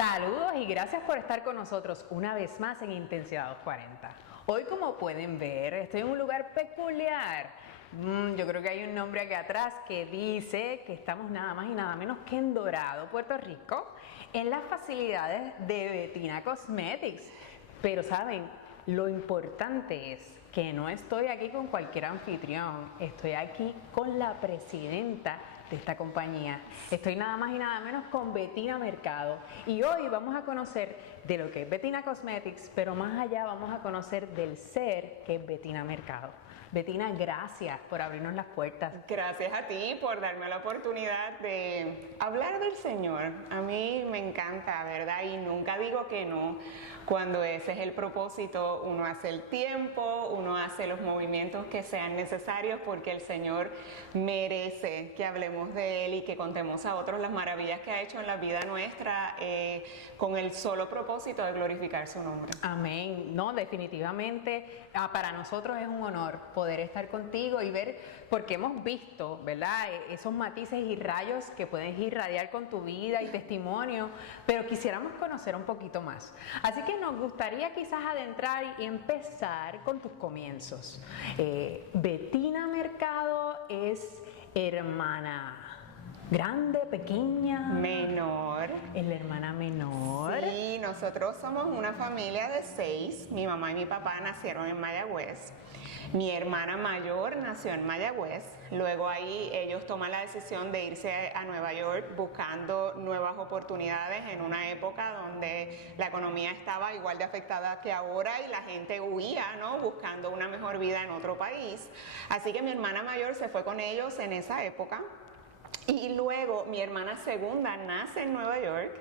Saludos y gracias por estar con nosotros una vez más en Intensidad 240. Hoy, como pueden ver, estoy en un lugar peculiar. Yo creo que hay un nombre aquí atrás que dice que estamos nada más y nada menos que en Dorado, Puerto Rico, en las facilidades de Betina Cosmetics. Pero saben, lo importante es que no estoy aquí con cualquier anfitrión, estoy aquí con la presidenta de esta compañía. Estoy nada más y nada menos con Betina Mercado y hoy vamos a conocer de lo que es Betina Cosmetics, pero más allá vamos a conocer del ser que es Betina Mercado. Betina, gracias por abrirnos las puertas. Gracias a ti por darme la oportunidad de hablar del Señor. A mí me encanta, ¿verdad? Y nunca digo que no. Cuando ese es el propósito, uno hace el tiempo, uno hace los movimientos que sean necesarios porque el Señor merece que hablemos de Él y que contemos a otros las maravillas que ha hecho en la vida nuestra con el solo propósito de glorificar su nombre. Amén. No, definitivamente para nosotros es un honor poder estar contigo y ver, porque hemos visto, ¿verdad? Esos matices y rayos que puedes irradiar con tu vida y testimonio, pero quisiéramos conocer un poquito más. Así que nos gustaría quizás adentrar y empezar con tus comienzos. Betina Mercado es hermana grande, pequeña, menor. Es la hermana menor. Sí, nosotros somos una familia de 6. Mi mamá y mi papá nacieron en Mayagüez. Mi hermana mayor nació en Mayagüez. Luego ahí ellos toman la decisión de irse a Nueva York buscando nuevas oportunidades en una época donde la economía estaba igual de afectada que ahora y la gente huía, ¿no? Buscando una mejor vida en otro país. Así que mi hermana mayor se fue con ellos en esa época. Y luego mi hermana segunda nace en Nueva York,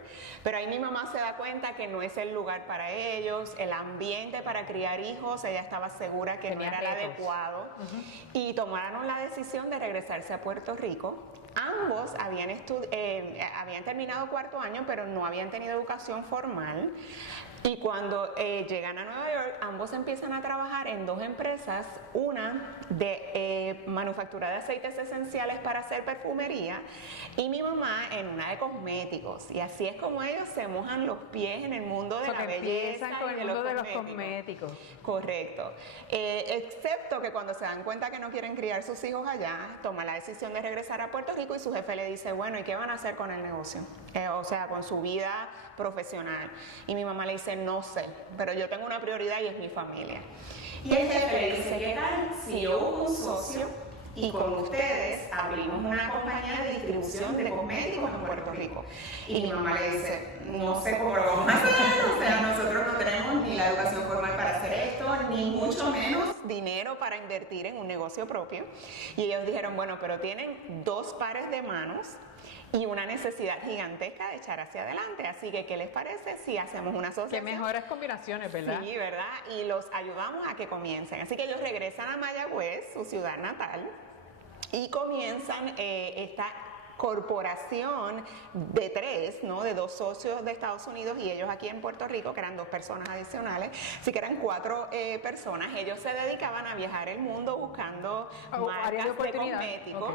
pero ahí mi mamá se da cuenta que no es el lugar para ellos, el ambiente para criar hijos, ella estaba segura que no era el adecuado y tomaron la decisión de regresarse a Puerto Rico. Ambos habían terminado cuarto año, pero no habían tenido educación formal. Y cuando llegan a Nueva York, ambos empiezan a trabajar en 2 empresas, una de manufactura de aceites esenciales para hacer perfumería y mi mamá en una de cosméticos. Y así es como ellos se mojan los pies en el mundo de la belleza con el mundo de los cosméticos. Correcto. Excepto que cuando se dan cuenta que no quieren criar sus hijos allá, toman la decisión de regresar a Puerto Rico y su jefe le dice, bueno, ¿y qué van a hacer con el negocio? O sea, con su vida profesional. Y mi mamá le dice, no sé, pero yo tengo una prioridad y es mi familia. Y el jefe le dice, ¿qué tal si yo hubo un socio y con ustedes abrimos una compañía de distribución de cosméticos en Puerto Rico? Y mi mamá le dice, no sé cómo lo vamos a hacer, o sea, nosotros no tenemos ni la educación formal para hacer esto, ni mucho menos dinero para invertir en un negocio propio. Y ellos dijeron, bueno, pero tienen 2 pares de manos y una necesidad gigantesca de echar hacia adelante. Así que, ¿qué les parece si hacemos una asociación? Qué mejores combinaciones, ¿verdad? Sí, ¿verdad? Y los ayudamos a que comiencen. Así que ellos regresan a Mayagüez, su ciudad natal, y comienzan esta corporación de 3, ¿no? De 2 socios de Estados Unidos y ellos aquí en Puerto Rico, que eran 2 personas adicionales, así que eran 4 personas. Ellos se dedicaban a viajar el mundo buscando marcas de cosméticos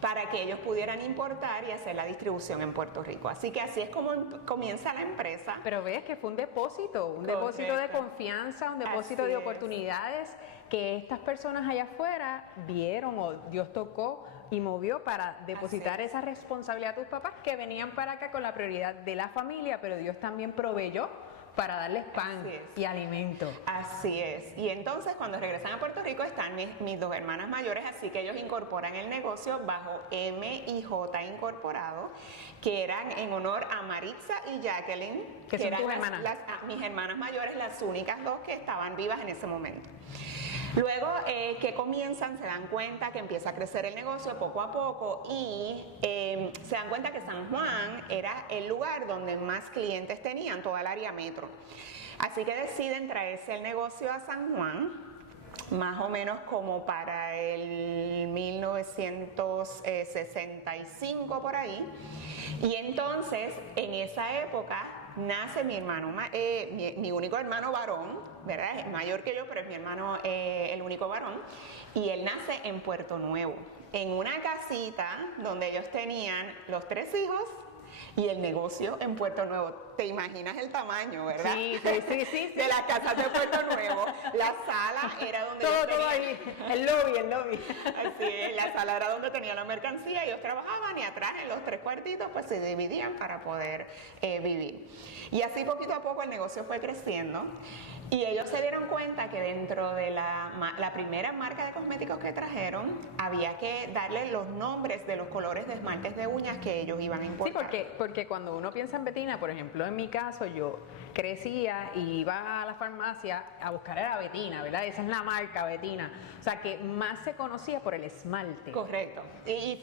para que ellos pudieran importar y hacer la distribución en Puerto Rico. Así que así es como comienza la empresa. Pero ves que fue un depósito de confianza, un depósito de oportunidades que estas personas allá afuera vieron o Dios tocó y movió para depositar esa responsabilidad a tus papás que venían para acá con la prioridad de la familia, pero Dios también proveyó para darles pan y alimento. Así es. Y entonces cuando regresan a Puerto Rico están mis 2 hermanas mayores, así que ellos incorporan el negocio bajo M&J Incorporado, que eran en honor a Maritza y Jacqueline, que son eran tus hermanas. mis hermanas mayores, las únicas 2 que estaban vivas en ese momento. Luego que comienzan, se dan cuenta que empieza a crecer el negocio poco a poco y se dan cuenta que San Juan era el lugar donde más clientes tenían, toda el área metro. Así que deciden traerse el negocio a San Juan, más o menos como para el 1965 por ahí. Y entonces, en esa época, nace mi hermano, mi único hermano varón, ¿verdad? Es mayor que yo, pero es mi hermano el único varón. Y él nace en Puerto Nuevo, en una casita donde ellos tenían los 3 hijos, y el negocio en Puerto Nuevo. Te imaginas el tamaño, ¿verdad? Sí. De las casas de Puerto Nuevo. La sala era donde todo ahí, el lobby. Así es, la sala era donde tenían la mercancía, ellos trabajaban y atrás en los 3 cuartitos pues se dividían para poder vivir. Y así poquito a poco el negocio fue creciendo. Y ellos se dieron cuenta que dentro de la primera marca de cosméticos que trajeron, había que darle los nombres de los colores de esmaltes de uñas que ellos iban a importar. Sí, porque cuando uno piensa en Betina, por ejemplo, en mi caso, yo crecía y iba a la farmacia a buscar a Betina, ¿verdad? Esa es la marca Betina. O sea, que más se conocía por el esmalte. Correcto. Y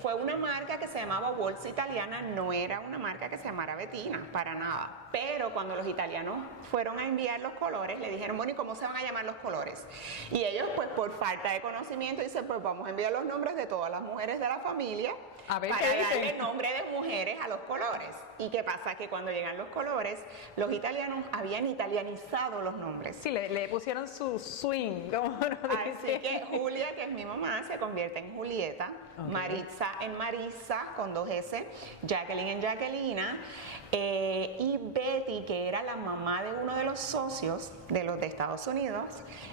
fue una marca que se llamaba Bolsa Italiana, no era una marca que se llamara Betina, para nada. Pero cuando los italianos fueron a enviar los colores, le dijeron, bueno, ¿y cómo se van a llamar los colores? Y ellos, pues por falta de conocimiento, dicen, pues vamos a enviar los nombres de todas las mujeres de la familia A ver, para ¿qué dicen? darle nombre de mujeres a los colores. ¿Y qué pasa? Que cuando llegan los colores, los italianos habían italianizado los nombres. Sí, le pusieron su swing, como uno Así dice. que Julia, que es mi mamá, se convierte en Julieta, Ok. Maritza en Marisa, con 2 S, Jacqueline en Jacquelina, y Betty, que era la mamá de uno de los socios de los de Estados Unidos,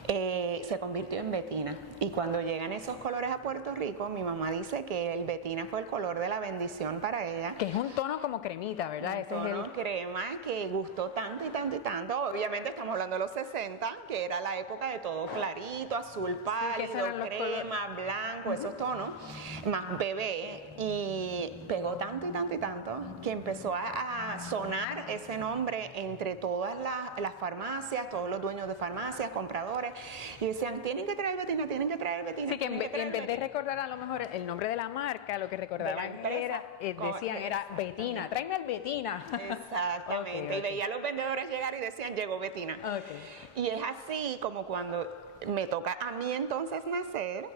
se convirtió en Betina. Y cuando llegan esos colores a Puerto Rico, mi mamá dice que el Betina fue el color de la bendición para ella. Que es un tono como cremita, ¿verdad? Ese es Tono el... crema que gustó tanto y tanto y tanto. Obviamente estamos hablando de los 60, que era la época de todo clarito, azul que esos pálido, eran los crema, blanco, esos tonos, más bebé. Y pegó tanto y tanto y tanto que empezó a sonar ese nombre entre todas las farmacias, todos los dueños de farmacias, compradores, y decían, tienen que traer Betina, tienen que traer Betina. Sí, que en tienen traer vez de Betina". recordar a lo mejor el nombre de la marca, lo que recordaban empresa. era, decían, era Betina, tráeme el Betina. Exactamente. Ok. Y veía a los vendedores llegar y decían, llegó Betina. Ok. Y es así como cuando me toca a mí entonces nacer,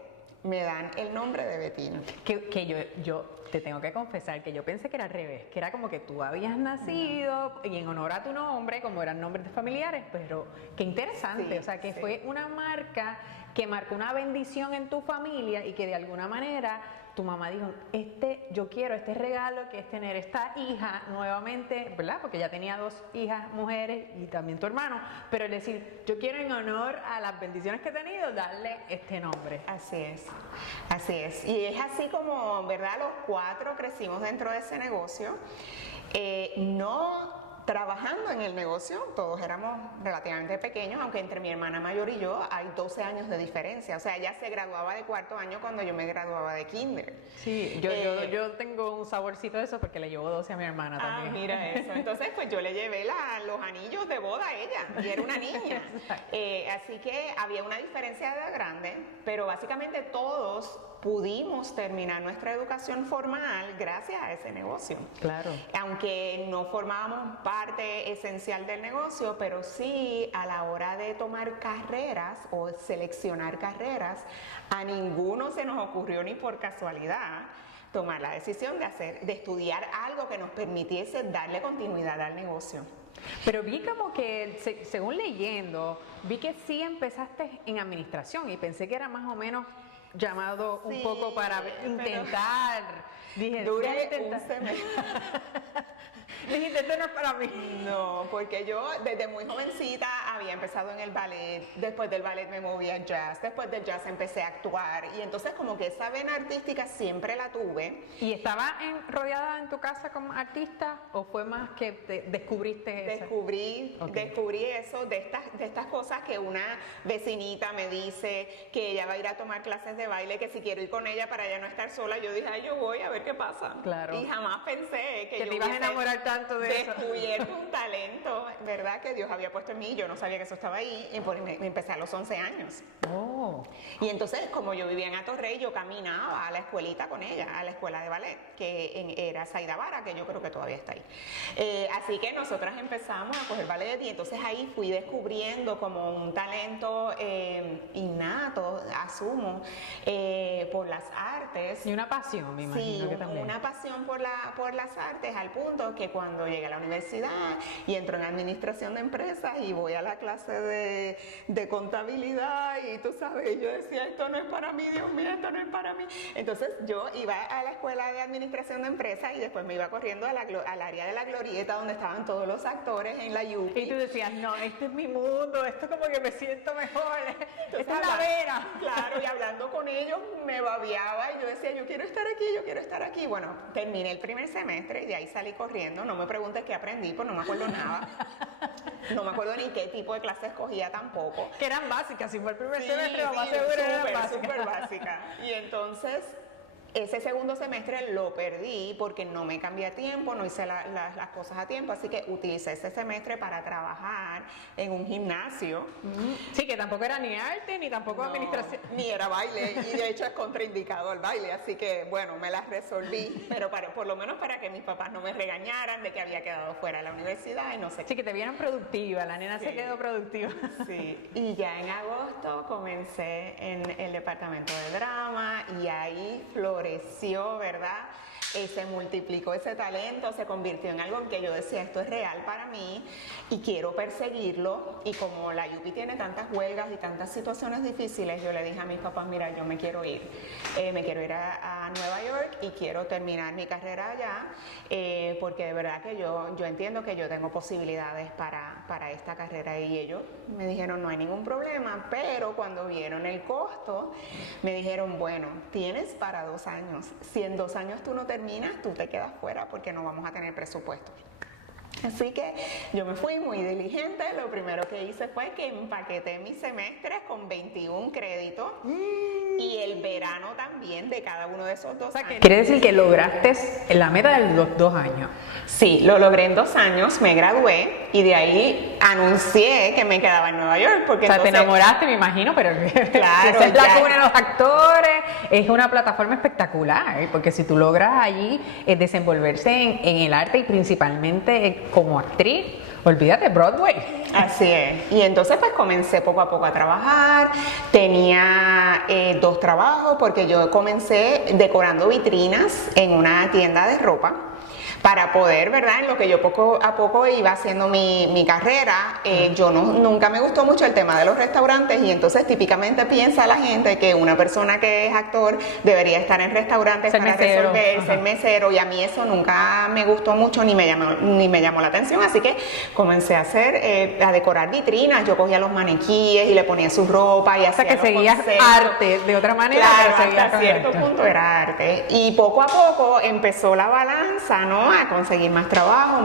me dan el nombre de Betina. Que yo te tengo que confesar que yo pensé que era al revés, que era como que tú habías nacido y en honor a tu nombre, como eran nombres de familiares, pero qué interesante, Sí, o sea, que sí. fue una marca que marcó una bendición en tu familia y que de alguna manera tu mamá dijo, yo quiero este regalo que es tener esta hija nuevamente, ¿verdad? Porque ya tenía 2 hijas mujeres y también tu hermano, pero es decir, yo quiero en honor a las bendiciones que he tenido darle este nombre. Así es, así es. Y es así como, ¿verdad? Los 4 crecimos dentro de ese negocio. No trabajando en el negocio, todos éramos relativamente pequeños, aunque entre mi hermana mayor y yo hay 12 años de diferencia. O sea, ella se graduaba de 4º año cuando yo me graduaba de kinder. Sí, yo tengo un saborcito de eso porque le llevo 12 a mi hermana también. Mira eso. Entonces, pues yo le llevé los anillos de boda a ella y era una niña. Así que había una diferencia de edad grande, pero básicamente todos pudimos terminar nuestra educación formal gracias a ese negocio. Claro. Aunque no formábamos parte esencial del negocio, pero sí a la hora de tomar carreras o seleccionar carreras, a ninguno se nos ocurrió ni por casualidad tomar la decisión de estudiar algo que nos permitiese darle continuidad al negocio. Pero vi como que, según leyendo, vi que sí empezaste en administración y pensé que era más o menos llamado un Sí, poco para intentar. Dije, Duré "Voy a intentar". un semestre. Dijiste, esto no es para mí. No, porque yo desde muy jovencita había empezado en el ballet, después del ballet me moví a jazz, después del jazz empecé a actuar y entonces como que esa vena artística siempre la tuve. ¿Y estaba rodeada en tu casa como artista o fue más que descubriste eso? Descubrí eso de estas cosas que una vecinita me dice que ella va a ir a tomar clases de baile, que si quiero ir con ella para ya no estar sola, yo dije, ay, yo voy a ver qué pasa. Claro. Y jamás pensé que Que yo te ibas a hubiese enamorar tanto de eso. descubierto un talento, ¿verdad? Que Dios había puesto en mí, yo no sabía que eso estaba ahí, y pues me empecé a los 11 años. Oh. Y entonces, como yo vivía en Atorrey, yo caminaba a la escuelita con ella, a la escuela de ballet, que era Saida Vara, que yo creo que todavía está ahí. Así que nosotras empezamos a coger ballet y entonces ahí fui descubriendo como un talento innato, asumo, por las artes. Y una pasión, me imagino Sí, que también. una pasión por las artes al punto que cuando llegué a la universidad y entro en administración de empresas y voy a esta clase de contabilidad y tú sabes, yo decía, esto no es para mí, Dios mío, esto no es para mí. Entonces yo iba a la escuela de administración de empresas y después me iba corriendo al área de la glorieta donde estaban todos los actores en la UPI. Y tú decías, no, este es mi mundo, esto como que me siento mejor, Entonces, esta es la vera. Claro, y hablando con ellos me babeaba y yo decía, yo quiero estar aquí, yo quiero estar aquí. Bueno, terminé el primer semestre y de ahí salí corriendo. No me preguntes qué aprendí, pues no me acuerdo nada. No me acuerdo ni qué tipo de clases escogía tampoco. Que eran básicas, si fue el primer Sí, semestre, lo más sí, seguro eran súper, básicas. súper básica. Y entonces, ese segundo semestre lo perdí porque no me cambié a tiempo, no hice las cosas a tiempo, así que utilicé ese semestre para trabajar en un gimnasio. Sí, que tampoco era ni arte, ni tampoco No, administración. ni era baile, y de hecho es contraindicado el baile, así que bueno, me las resolví, pero por lo menos para que mis papás no me regañaran de que había quedado fuera de la universidad y no sé Sí, que te vieron productiva, la nena se quedó productiva. Sí, y ya en agosto comencé en el departamento de drama y ahí floreció, ¿verdad? Se multiplicó ese talento, se convirtió en algo que yo decía, esto es real para mí y quiero perseguirlo. Y como la UPI tiene tantas huelgas y tantas situaciones difíciles, yo le dije a mis papás, mira, yo me quiero ir a Nueva York y quiero terminar mi carrera allá, porque de verdad que yo entiendo que yo tengo posibilidades para esta carrera. Y ellos me dijeron, no hay ningún problema, pero cuando vieron el costo, me dijeron, bueno, tienes para 2 años, si en 2 años tú no terminas, tú te quedas fuera porque no vamos a tener presupuesto. Así que yo me fui muy diligente, lo primero que hice fue que empaqueté mis semestres con 21 créditos y el verano también de cada uno de esos 2 años. Quiere decir que lograste la meta de los 2 años. Sí, lo logré en 2 años, me gradué y de ahí anuncié que me quedaba en Nueva York. Porque o sea, entonces, te enamoraste, me imagino, pero claro, esa es la ya. cuna de los actores, es una plataforma espectacular, porque si tú logras allí desenvolverse en el arte y principalmente como actriz, olvídate, Broadway. Así es. Y entonces pues comencé poco a poco a trabajar. Tenía 2 trabajos porque yo comencé decorando vitrinas en una tienda de ropa para poder, ¿verdad? En lo que yo poco a poco iba haciendo mi carrera, yo nunca me gustó mucho el tema de los restaurantes y entonces típicamente piensa la gente que una persona que es actor debería estar en restaurantes Ser para mesero. resolver, ser mesero, y a mí eso nunca me gustó mucho ni me llamó la atención, así que comencé a decorar vitrinas. Yo cogía los maniquíes y le ponía su ropa y O sea, hacía que seguías conceptos. arte de otra manera, Claro, pero seguías hasta con cierto esto. punto era arte. Y poco a poco empezó la balanza, ¿no? A conseguir más trabajo,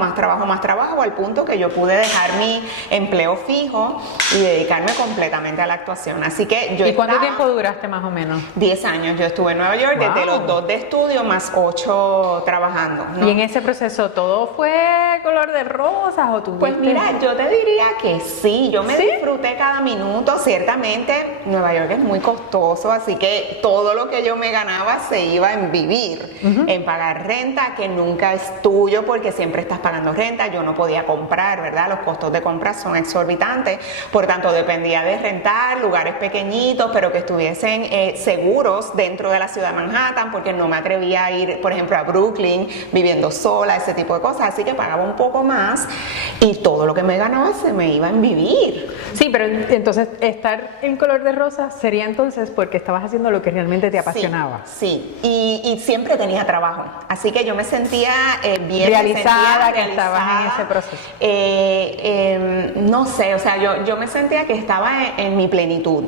al punto que yo pude dejar mi empleo fijo y dedicarme completamente a la actuación. Así que yo ¿Y cuánto estaba- tiempo duraste más o menos? 10 años. Yo estuve en Nueva York Wow. desde los 2 de estudio más 8 trabajando, ¿no? ¿Y en ese proceso todo fue color de rosas o tuviste? Pues mira, yo te diría que sí, yo me ¿Sí? disfruté cada minuto. Ciertamente Nueva York es muy costoso, así que todo lo que yo me ganaba se iba en vivir, en pagar renta, que nunca es tuyo porque siempre estás pagando renta. Yo no podía comprar, ¿verdad? Los costos de compra son exorbitantes, por tanto dependía de rentar lugares pequeñitos, pero que estuviesen seguros dentro de la ciudad de Manhattan, porque no me atrevía a ir, por ejemplo, a Brooklyn viviendo sola, ese tipo de cosas, así que pagaba un poco más y todo lo que me ganaba se me iba en vivir. Sí, pero entonces estar en color de rosa sería entonces porque estabas haciendo lo que realmente te apasionaba. Sí, y siempre tenía trabajo, así que yo me sentía bien Realizada, me sentía que estabas en ese proceso. No sé, o sea, yo me sentía que estaba en mi plenitud.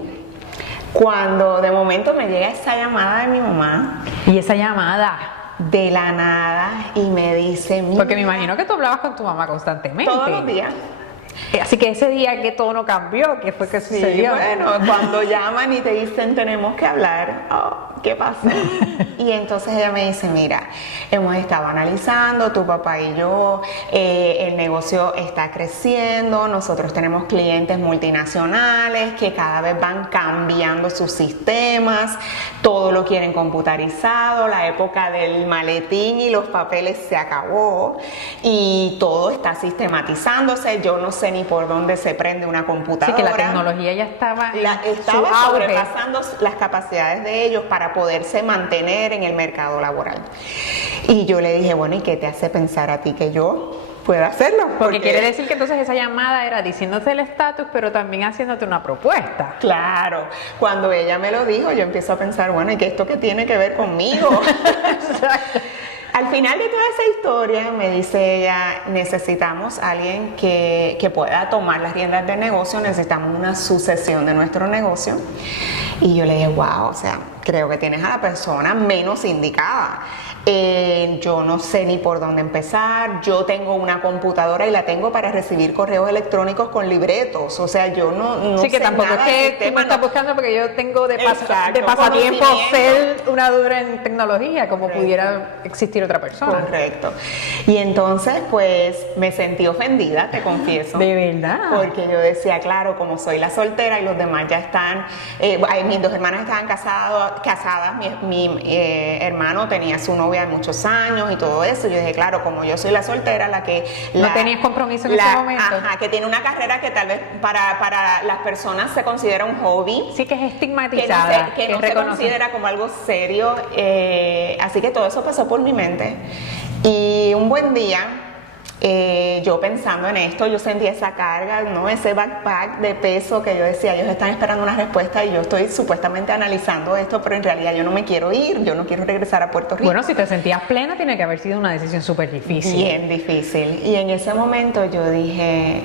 Cuando de momento me llega esa llamada de mi mamá, Y esa llamada, de la nada, y me dice, porque me "Mira", imagino que tú hablabas con tu mamá constantemente. todos los días. Así que ese día que todo no cambió, ¿qué fue que Sí, sucedió? bueno, cuando llaman y te dicen tenemos que hablar, oh, ¿qué pasó? Y entonces ella me dice, mira, hemos estado analizando, tu papá y yo, el negocio está creciendo, nosotros tenemos clientes multinacionales que cada vez van cambiando sus sistemas, todo lo quieren computarizado, la época del maletín y los papeles se acabó y todo está sistematizándose, yo no sé ni por dónde se prende una Sí, computadora. que la tecnología ya estaba en su Estaba auge. sobrepasando las capacidades de ellos para poderse mantener en el mercado laboral. Y yo le dije, bueno, ¿y qué te hace pensar a ti que yo pueda hacerlo. Porque quiere decir que entonces esa llamada era diciéndote el estatus, pero también haciéndote una propuesta. Claro, cuando ella me lo dijo, yo empiezo a pensar, bueno, ¿y qué esto qué tiene que ver conmigo? Al final de toda esa historia, me dice ella, necesitamos a alguien que pueda tomar las riendas del negocio, necesitamos una sucesión de nuestro negocio. Y yo le dije, wow, o sea, creo que tienes a la persona menos indicada. Yo no sé ni por dónde empezar, yo tengo una computadora y la tengo para recibir correos electrónicos con libretos, o sea, yo no sí, que sé tampoco nada es que tú me estás buscando porque yo tengo de pasatiempo ser una dura en tecnología, como correcto, pudiera existir otra persona. Correcto. Y entonces, pues, me sentí ofendida, te confieso. ¿De verdad? Porque yo decía, claro, como soy la soltera y los demás ya están, mis dos hermanas estaban casadas, mi hermano tenía su novia de muchos años y todo eso. Yo dije, claro, como yo soy la soltera, no tenías compromiso en ese momento. Ajá, que tiene una carrera que tal vez para las personas se considera un hobby. Sí, que es estigmatizada. Que no se considera como algo serio. Así que todo eso pasó por mi mente. Y un buen día, yo pensando en esto, yo sentí esa carga, ¿no? Ese backpack de peso que yo decía, ellos están esperando una respuesta y yo estoy supuestamente analizando esto, pero en realidad yo no me quiero ir, yo no quiero regresar a Puerto Rico. Bueno, si te sentías plena, tiene que haber sido una decisión súper difícil. Bien difícil. Y en ese momento yo dije,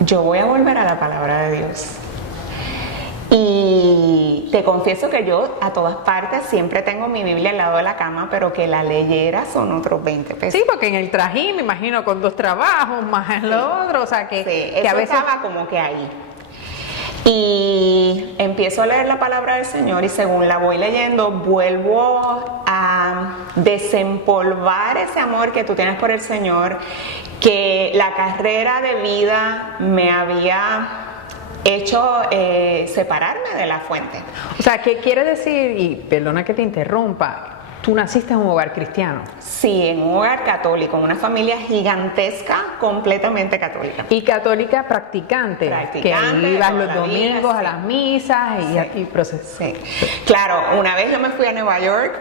yo voy a volver a la palabra de Dios. Y te confieso que yo a todas partes siempre tengo mi Biblia al lado de la cama, pero que la leyera son otros 20 pesos. Sí, porque en el trajín, me imagino, con 2 trabajos, más el otro, o sea que, sí, que a veces estaba como que ahí. Y empiezo a leer la palabra del Señor y según la voy leyendo, vuelvo a desempolvar ese amor que tú tienes por el Señor, que la carrera de vida me había hecho separarme de la fuente. O sea, ¿qué quiere decir? Y perdona que te interrumpa, tú naciste en un hogar cristiano. Sí, en un hogar católico, una familia gigantesca, completamente católica. Y católica practicante que ibas los domingos a las misas y procesos. Sí, claro, una vez yo me fui a Nueva York.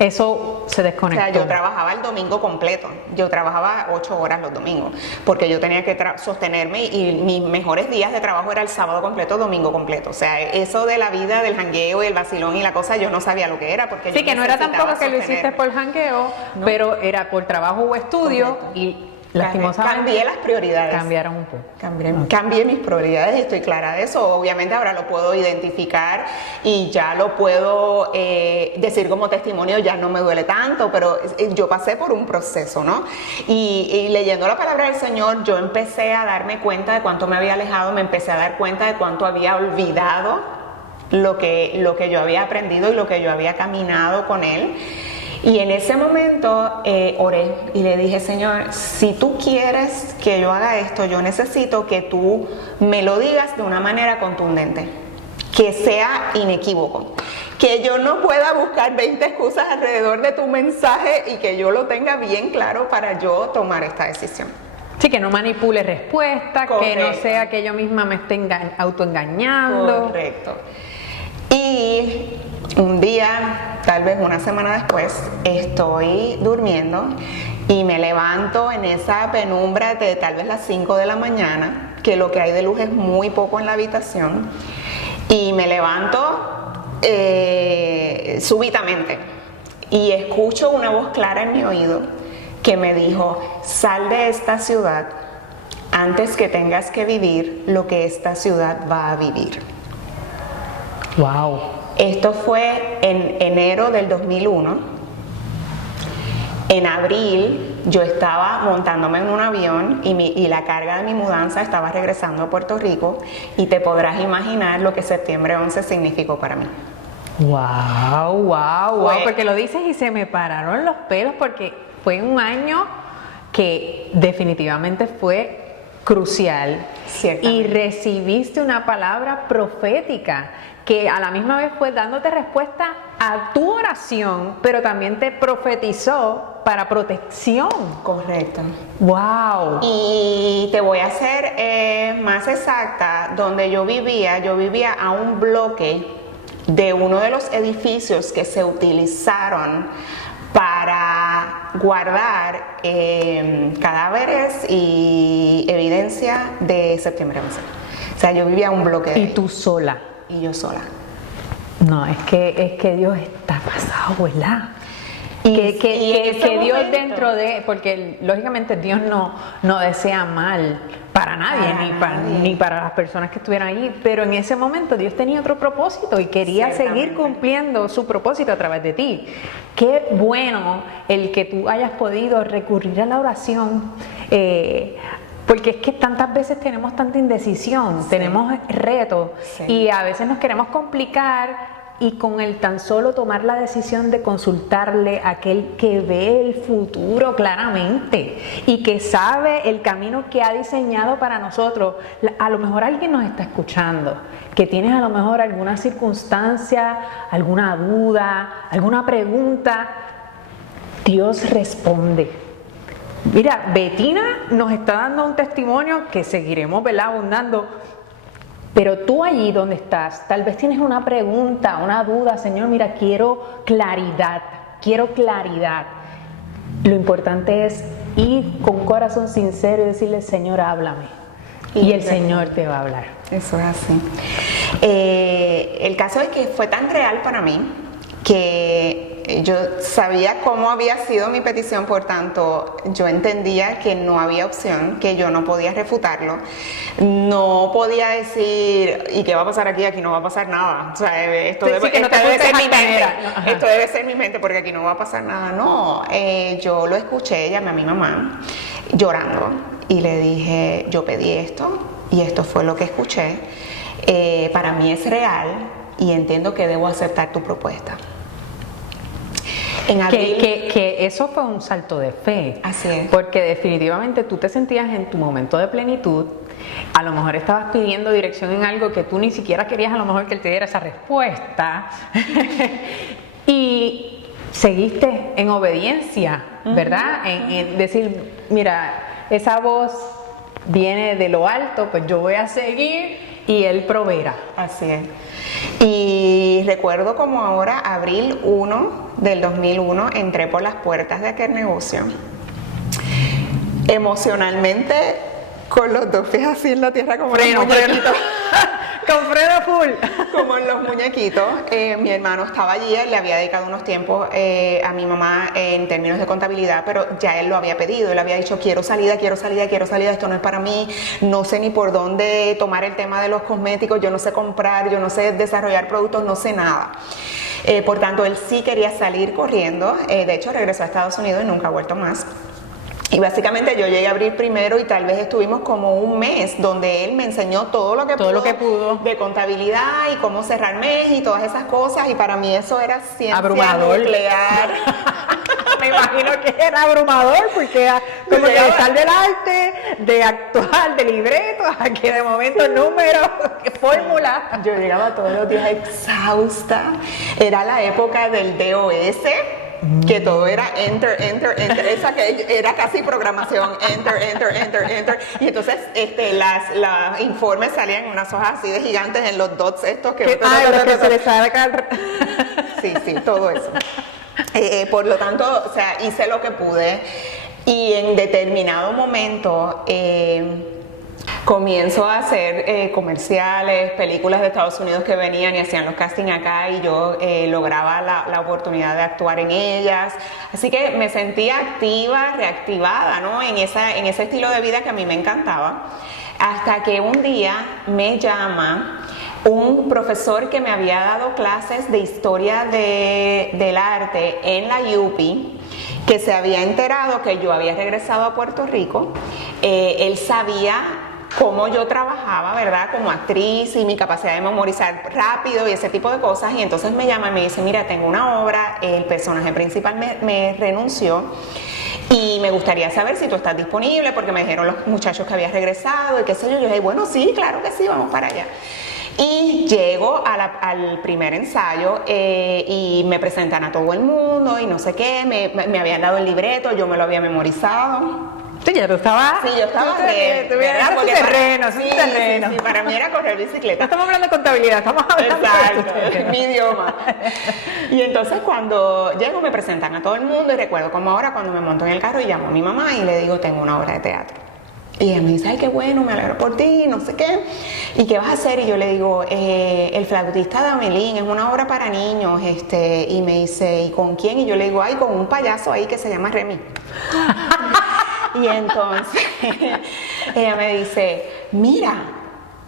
Eso se desconectó. O sea, yo trabajaba el domingo completo, yo trabajaba 8 horas los domingos, porque yo tenía que sostenerme y mis mejores días de trabajo era el sábado completo, domingo completo. O sea, eso de la vida del jangueo y el vacilón y la cosa, yo no sabía lo que era. Porque sí, que no era tampoco que lo hiciste por jangueo, no, pero era por trabajo o estudio. Correcto. Y lastimosamente cambié las prioridades. Cambiaron un poco. Cambié mis prioridades y estoy clara de eso. Obviamente ahora lo puedo identificar y ya lo puedo decir como testimonio, ya no me duele tanto, pero yo pasé por un proceso, ¿no? Y leyendo la palabra del Señor, yo empecé a darme cuenta de cuánto me había alejado, me empecé a dar cuenta de cuánto había olvidado lo que yo había aprendido y lo que yo había caminado con Él. Y en ese momento oré y le dije, Señor, si tú quieres que yo haga esto, yo necesito que tú me lo digas de una manera contundente, que sea inequívoco, que yo no pueda buscar 20 excusas alrededor de tu mensaje y que yo lo tenga bien claro para yo tomar esta decisión. Sí, que no manipule respuestas, que no sea que yo misma me esté autoengañando. Correcto. Y un día, tal vez una semana después, estoy durmiendo y me levanto en esa penumbra de tal vez las 5 de la mañana, que lo que hay de luz es muy poco en la habitación, y me levanto súbitamente y escucho una voz clara en mi oído que me dijo, sal de esta ciudad antes que tengas que vivir lo que esta ciudad va a vivir. Wow. Esto fue en enero del 2001. En abril yo estaba montándome en un avión y la carga de mi mudanza estaba regresando a Puerto Rico y te podrás imaginar lo que septiembre 11 significó para mí. Wow, porque lo dices y se me pararon los pelos porque fue un año que definitivamente fue crucial. Y recibiste una palabra profética que a la misma vez fue dándote respuesta a tu oración, pero también te profetizó para protección. Correcto. Wow. Y te voy a hacer más exacta, donde yo vivía a un bloque de uno de los edificios que se utilizaron para guardar cadáveres y Evidencia de Septiembre 11. O sea, yo vivía un bloque de Y ahí. tú sola. Y yo sola. No, es que Dios está pasado, ¿verdad? Y Que ese Dios momento- dentro de, porque lógicamente Dios no desea mal para nadie, Para nadie. ni para las personas que estuvieran allí, pero en ese momento Dios tenía otro propósito y quería seguir Ciertamente. cumpliendo su propósito a través de ti. Qué bueno el que tú hayas podido recurrir a la oración, porque es que tantas veces tenemos tanta indecisión, tenemos retos Sí. y a veces nos queremos complicar. Y con el tan solo tomar la decisión de consultarle a aquel que ve el futuro claramente y que sabe el camino que ha diseñado para nosotros. A lo mejor alguien nos está escuchando, que tienes a lo mejor alguna circunstancia, alguna duda, alguna pregunta. Dios responde. Mira, Betina nos está dando un testimonio que seguiremos, ¿verdad?, abundando. Pero tú allí donde estás, tal vez tienes una pregunta, una duda, Señor, mira, quiero claridad. Lo importante es ir con un corazón sincero y decirle, Señor, háblame. Y el Señor te va a hablar. Eso es así. El caso es que fue tan real para mí que yo sabía cómo había sido mi petición, por tanto, yo entendía que no había opción, que yo no podía refutarlo. No podía decir, ¿y qué va a pasar aquí? Aquí no va a pasar nada. O sea, esto Sí, debe, sí, que no te esta debe ser juzgues mi a tu mente. manera. Ajá. Esto debe ser mi mente porque aquí no va a pasar nada. No, yo lo escuché, llamé a mi mamá llorando y le dije, yo pedí esto y esto fue lo que escuché. Para mí es real y entiendo que debo aceptar tu propuesta. En abril, Que eso fue un salto de fe. Así es. Porque definitivamente tú te sentías en tu momento de plenitud. A lo mejor estabas pidiendo dirección en algo que tú ni siquiera querías, a lo mejor que él te diera esa respuesta. Y seguiste en obediencia, ¿verdad? En decir, mira, esa voz viene de lo alto, pues yo voy a seguir y él proveerá. así es. Y recuerdo como ahora, abril 1 del 2001, entré por las puertas de aquel negocio. Emocionalmente, con los dos pies así en la tierra como Freno, los muñequitos. Con freno full. Como en los muñequitos. Mi hermano estaba allí, él le había dedicado unos tiempos a mi mamá en términos de contabilidad, pero ya él lo había pedido, él había dicho, quiero salida, esto no es para mí, no sé ni por dónde tomar el tema de los cosméticos, yo no sé comprar, yo no sé desarrollar productos, no sé nada. Por tanto, él sí quería salir corriendo, de hecho regresó a Estados Unidos y nunca ha vuelto más. Y básicamente yo llegué a abrir primero y tal vez estuvimos como un mes donde él me enseñó todo lo que pudo de contabilidad y cómo cerrar mes y todas esas cosas, y para mí eso era ciencia Abrumador. nuclear. Me imagino que era abrumador porque como que de estar del arte, de actuar, de libreto, a que de momento números, fórmula. Yo llegaba todos los días exhausta. Era la época del DOS, que todo era enter, esa que era casi programación, enter. Y entonces las informes salían en unas hojas así de gigantes en los dots estos que... Lo que se le saca. Sí, todo eso. Por lo tanto, o sea, hice lo que pude y en determinado momento comienzo a hacer comerciales, películas de Estados Unidos que venían y hacían los castings acá y yo lograba la oportunidad de actuar en ellas. Así que me sentía activa, reactivada, ¿no? En ese estilo de vida que a mí me encantaba. Hasta que un día me llama un profesor que me había dado clases de historia del arte en la UPI, que se había enterado que yo había regresado a Puerto Rico. Él sabía cómo yo trabajaba, ¿verdad?, como actriz y mi capacidad de memorizar rápido y ese tipo de cosas, y entonces me llama y me dice, mira, tengo una obra, el personaje principal me renunció y me gustaría saber si tú estás disponible, porque me dijeron los muchachos que habías regresado y qué sé yo. Yo dije, bueno, sí, claro que sí, vamos para allá. Y llego al primer ensayo y me presentan a todo el mundo y no sé qué, me habían dado el libreto, yo me lo había memorizado. Sí, ya tú estabas. Sí, yo estaba ¿verdad? Porque terreno. Sí, para mí era correr No bicicleta. estamos hablando de contabilidad, estamos hablando Exacto, mi idioma. Y entonces cuando llego me presentan a todo el mundo y recuerdo como ahora cuando me monto en el carro y llamo a mi mamá y le digo, tengo una obra de teatro. Y ella me dice, ay, qué bueno, me alegro por ti, no sé qué. ¿Y qué vas a hacer? Y yo le digo, el flautista de Amelín, es una obra para niños. Y me dice, ¿y con quién? Y yo le digo, ay, con un payaso ahí que se llama Remy. Y entonces ella me dice, mira,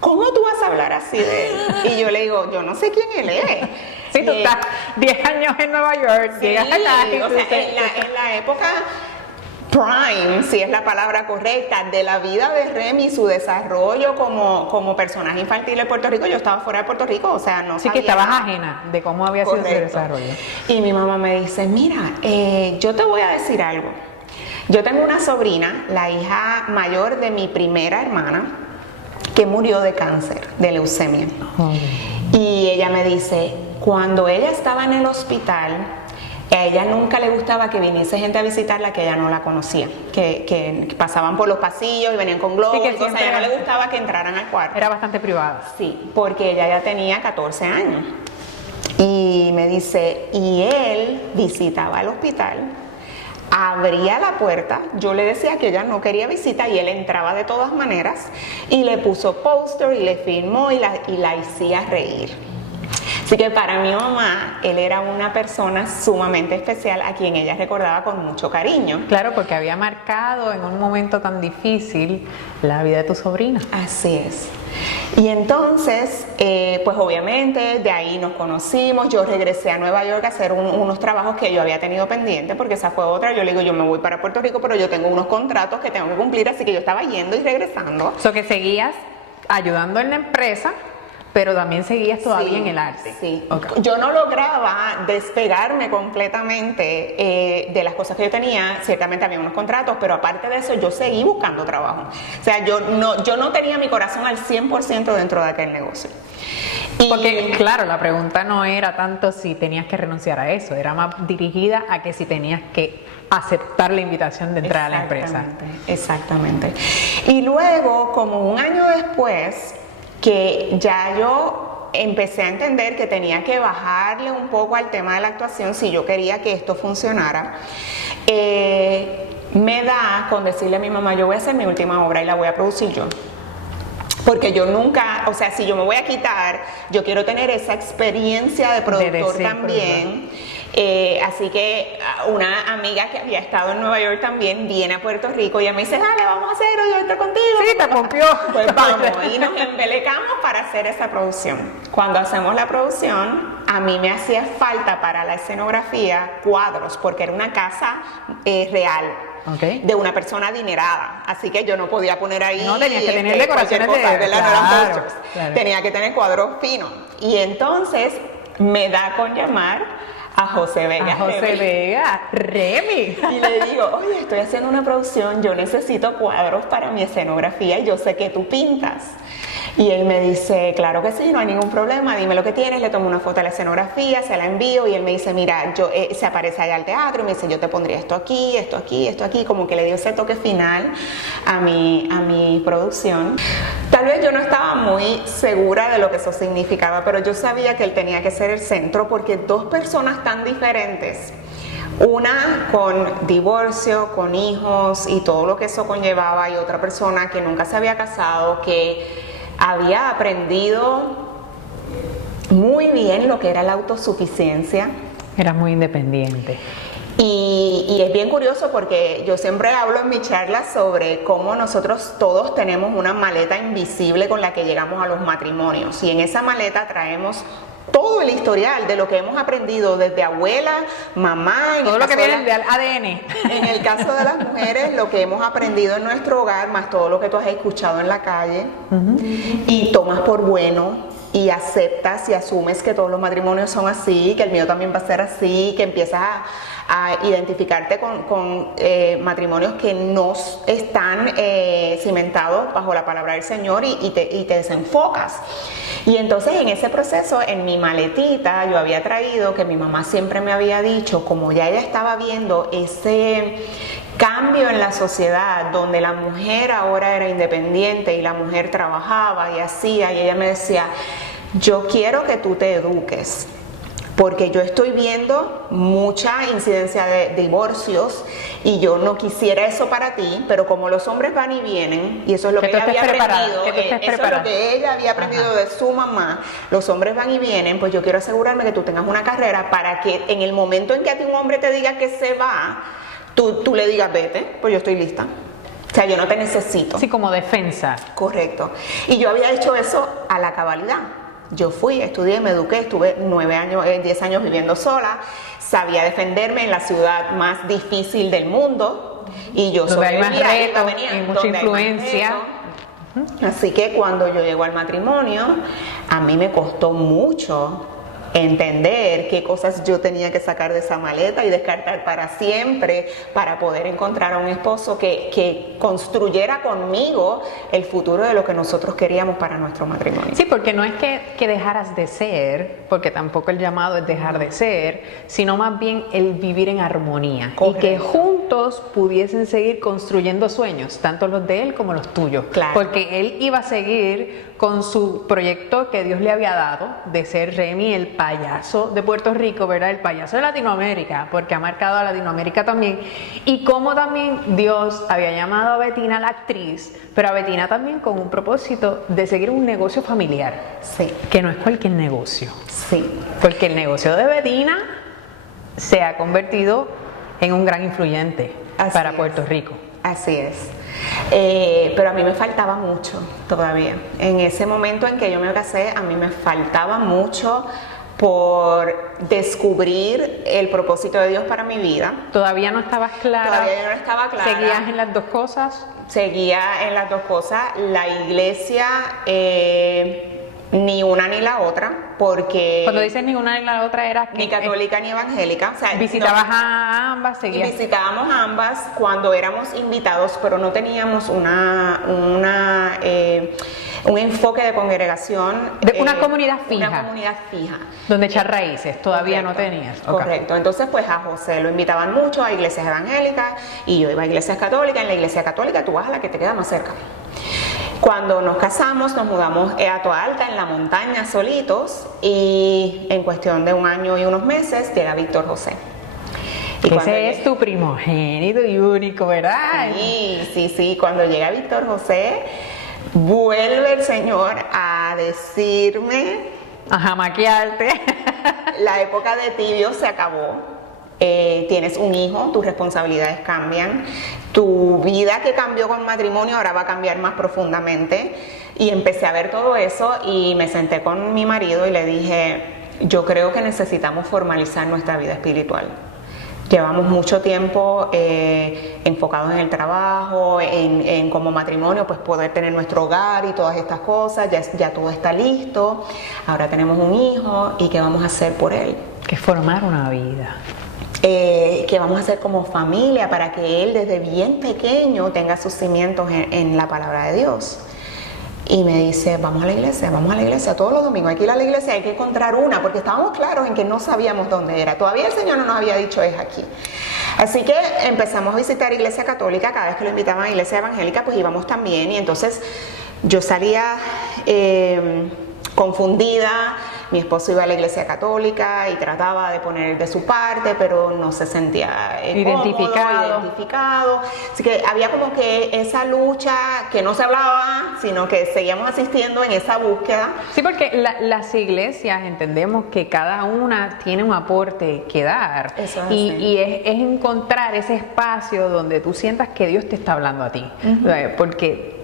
¿cómo tú vas a hablar así de él? Y yo le digo, yo no sé quién él es. Sí, tú estás 10 años en Nueva York, Sí, llegas acá y o tú sea, en la época prime, si es la palabra correcta, de la vida de Remy, su desarrollo como personaje infantil en Puerto Rico, yo estaba fuera de Puerto Rico, o sea, no sí, sabía que estabas nada. ajena de cómo había sido su Correcto. desarrollo. Y mi mamá me dice, mira, yo te voy a decir algo. Yo tengo una sobrina, la hija mayor de mi primera hermana, que murió de cáncer, de leucemia. Y ella me dice, cuando ella estaba en el hospital, a ella nunca le gustaba que viniese gente a visitarla que ella no la conocía, que pasaban por los pasillos y venían con globos, Sí, que y cosas. A ella no le gustaba que entraran al cuarto. Era bastante privada. Sí, porque ella ya tenía 14 años. Y me dice, y él visitaba el hospital, abría la puerta, yo le decía que ella no quería visita y él entraba de todas maneras y le puso póster y le filmó y la hacía reír. Así que para mi mamá, él era una persona sumamente especial a quien ella recordaba con mucho cariño. Claro, porque había marcado en un momento tan difícil la vida de tu sobrina. Así es. Y entonces, pues obviamente de ahí nos conocimos, yo regresé a Nueva York a hacer unos trabajos que yo había tenido pendiente, porque esa fue otra, yo le digo, yo me voy para Puerto Rico, pero yo tengo unos contratos que tengo que cumplir, así que yo estaba yendo y regresando. O sea, que seguías ayudando en la empresa, pero también seguías todavía en el arte. Sí, Okay. Yo no lograba despegarme completamente de las cosas que yo tenía. Ciertamente había unos contratos, pero aparte de eso yo seguí buscando trabajo. O sea, yo no tenía mi corazón al 100% dentro de aquel negocio. Porque claro, la pregunta no era tanto si tenías que renunciar a eso, era más dirigida a que si tenías que aceptar la invitación de entrar a la empresa. Exactamente. Y luego, como un año después, que ya yo empecé a entender que tenía que bajarle un poco al tema de la actuación si yo quería que esto funcionara, me da con decirle a mi mamá, yo voy a hacer mi última obra y la voy a producir yo. Porque yo nunca, o sea, si yo me voy a quitar, yo quiero tener esa experiencia de productor también. Así que una amiga que había estado en Nueva York también viene a Puerto Rico y ella me dice, dale, vamos a hacerlo, yo entro contigo. Sí, te pompió. Pues vamos, y nos embelecamos para hacer esa producción. Cuando hacemos la producción, a mí me hacía falta para la escenografía cuadros, porque era una casa real. Okay. De una persona adinerada, así que yo no podía poner ahí. No, tenías que tener decoraciones cosa, de ¿verdad? No eran posters. Claro. Tenía que tener cuadros finos. Y entonces me da con llamar a José Vega. A José Vega, Remy. Y le digo, oye, estoy haciendo una producción, yo necesito cuadros para mi escenografía y yo sé que tú pintas. Y él me dice, claro que sí, no hay ningún problema, dime lo que tienes, le tomo una foto de la escenografía, se la envío y él me dice, mira, se aparece allá al teatro y me dice, yo te pondría esto aquí, esto aquí, esto aquí, como que le dio ese toque final a mi producción. Tal vez yo no estaba muy segura de lo que eso significaba, pero yo sabía que él tenía que ser el centro porque dos personas tan diferentes, una con divorcio, con hijos y todo lo que eso conllevaba, y otra persona que nunca se había casado, que había aprendido muy bien lo que era la autosuficiencia. Era muy independiente. Y es bien curioso porque yo siempre hablo en mi charla sobre cómo nosotros todos tenemos una maleta invisible con la que llegamos a los matrimonios. Y en esa maleta traemos todo el historial de lo que hemos aprendido desde abuela, mamá, todo lo que viene del ADN. En el caso de las mujeres, lo que hemos aprendido en nuestro hogar, más todo lo que tú has escuchado en la calle, y tomas por bueno y aceptas y asumes que todos los matrimonios son así, que el mío también va a ser así, que empiezas a identificarte con matrimonios que no están cimentados bajo la palabra del Señor y te desenfocas. Y entonces en ese proceso, en mi maletita, yo había traído, que mi mamá siempre me había dicho, como ya ella estaba viendo ese cambio en la sociedad donde la mujer ahora era independiente y la mujer trabajaba y hacía, y ella me decía, yo quiero que tú te eduques, porque yo estoy viendo mucha incidencia de divorcios y yo no quisiera eso para ti, pero como los hombres van y vienen, y eso es lo que ella había aprendido, eso es lo que ella había aprendido de su mamá, los hombres van y vienen, pues yo quiero asegurarme que tú tengas una carrera para que en el momento en que a ti un hombre te diga que se va, tú le digas, vete, pues yo estoy lista. O sea, yo no te necesito. Sí, como defensa. Correcto. Y yo había hecho eso a la cabalidad. Yo fui, estudié, me eduqué, estuve 10 años viviendo sola, sabía defenderme en la ciudad más difícil del mundo y yo donde hay más retos y mucha influencia. Así que cuando yo llego al matrimonio, a mí me costó mucho entender qué cosas yo tenía que sacar de esa maleta y descartar para siempre para poder encontrar a un esposo que construyera conmigo el futuro de lo que nosotros queríamos para nuestro matrimonio. Sí, porque no es que dejaras de ser, porque tampoco el llamado es dejar de ser, sino más bien el vivir en armonía. Correcto. Y que juntos pudiesen seguir construyendo sueños, tanto los de él como los tuyos. Claro. Porque él iba a seguir con su proyecto que Dios le había dado de ser Remy, el payaso de Puerto Rico, ¿verdad? El payaso de Latinoamérica, porque ha marcado a Latinoamérica también. Y como también Dios había llamado a Betina la actriz, pero a Betina también con un propósito de seguir un negocio familiar. Sí. Que no es cualquier negocio. Sí. Porque el negocio de Betina se ha convertido en un gran influyente para Puerto Rico. Así es. Pero a mí me faltaba mucho todavía. En ese momento en que yo me casé, a mí me faltaba mucho por descubrir el propósito de Dios para mi vida. ¿Todavía no estabas clara? Todavía no estaba clara. ¿Seguías en las dos cosas? Seguía en las dos cosas. La iglesia, ni una ni la otra, porque... Cuando dices ni una ni la otra era que... Ni católica ni evangélica. O sea, visitabas a ambas, seguías... Y visitábamos a ambas cuando éramos invitados, pero no teníamos un enfoque de congregación. Una comunidad fija. Una comunidad fija. Donde echar raíces, todavía Correcto. No tenías. Correcto. Okay. Entonces, pues a José lo invitaban mucho a iglesias evangélicas y yo iba a iglesias católicas. En la iglesia católica tú vas a la que te queda más cerca. Cuando nos casamos, nos mudamos a Toa Alta, en la montaña, solitos, y en cuestión de 1 año y unos meses llega Víctor José. Y ese es tu primogénito y único, ¿verdad? Sí. Cuando llega Víctor José, vuelve el Señor a decirme... A jamaquearte. La época de tibio se acabó. Tienes un hijo, tus responsabilidades cambian, tu vida que cambió con matrimonio ahora va a cambiar más profundamente. Y empecé a ver todo eso y me senté con mi marido y le dije, yo creo que necesitamos formalizar nuestra vida espiritual. Llevamos mucho tiempo enfocados en el trabajo, en como matrimonio, pues poder tener nuestro hogar y todas estas cosas, ya todo está listo, ahora tenemos un hijo y ¿qué vamos a hacer por él? Que formar una vida. Que vamos a hacer como familia para que él desde bien pequeño tenga sus cimientos en la palabra de Dios. Y me dice, vamos a la iglesia todos los domingos, hay que ir a la iglesia, hay que encontrar una, porque estábamos claros en que no sabíamos dónde era, todavía el Señor no nos había dicho es aquí. Así que empezamos a visitar iglesia católica, cada vez que lo invitaban a iglesia evangélica, pues íbamos también, y entonces yo salía confundida. Mi esposo iba a la iglesia católica y trataba de poner de su parte, pero no se sentía identificado. Así que había como que esa lucha que no se hablaba, sino que seguíamos asistiendo en esa búsqueda. Sí, porque las iglesias entendemos que cada una tiene un aporte que dar. Eso es y es encontrar ese espacio donde tú sientas que Dios te está hablando a ti. Porque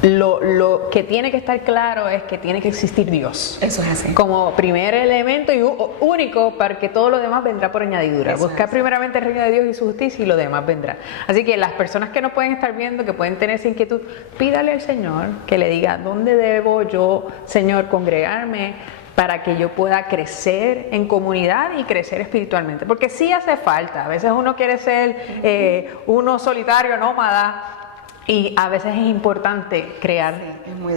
lo que tiene que estar claro es que tiene que existir Dios. Eso es así. Como primer elemento y único para que todo lo demás vendrá por añadidura. Buscar primeramente el reino de Dios y su justicia y lo demás vendrá. Así que las personas que nos pueden estar viendo, que pueden tener esa inquietud, pídale al Señor que le diga, ¿dónde debo yo, Señor, congregarme para que yo pueda crecer en comunidad y crecer espiritualmente? Porque sí hace falta. A veces uno quiere ser uno solitario, nómada. Y a veces es importante crear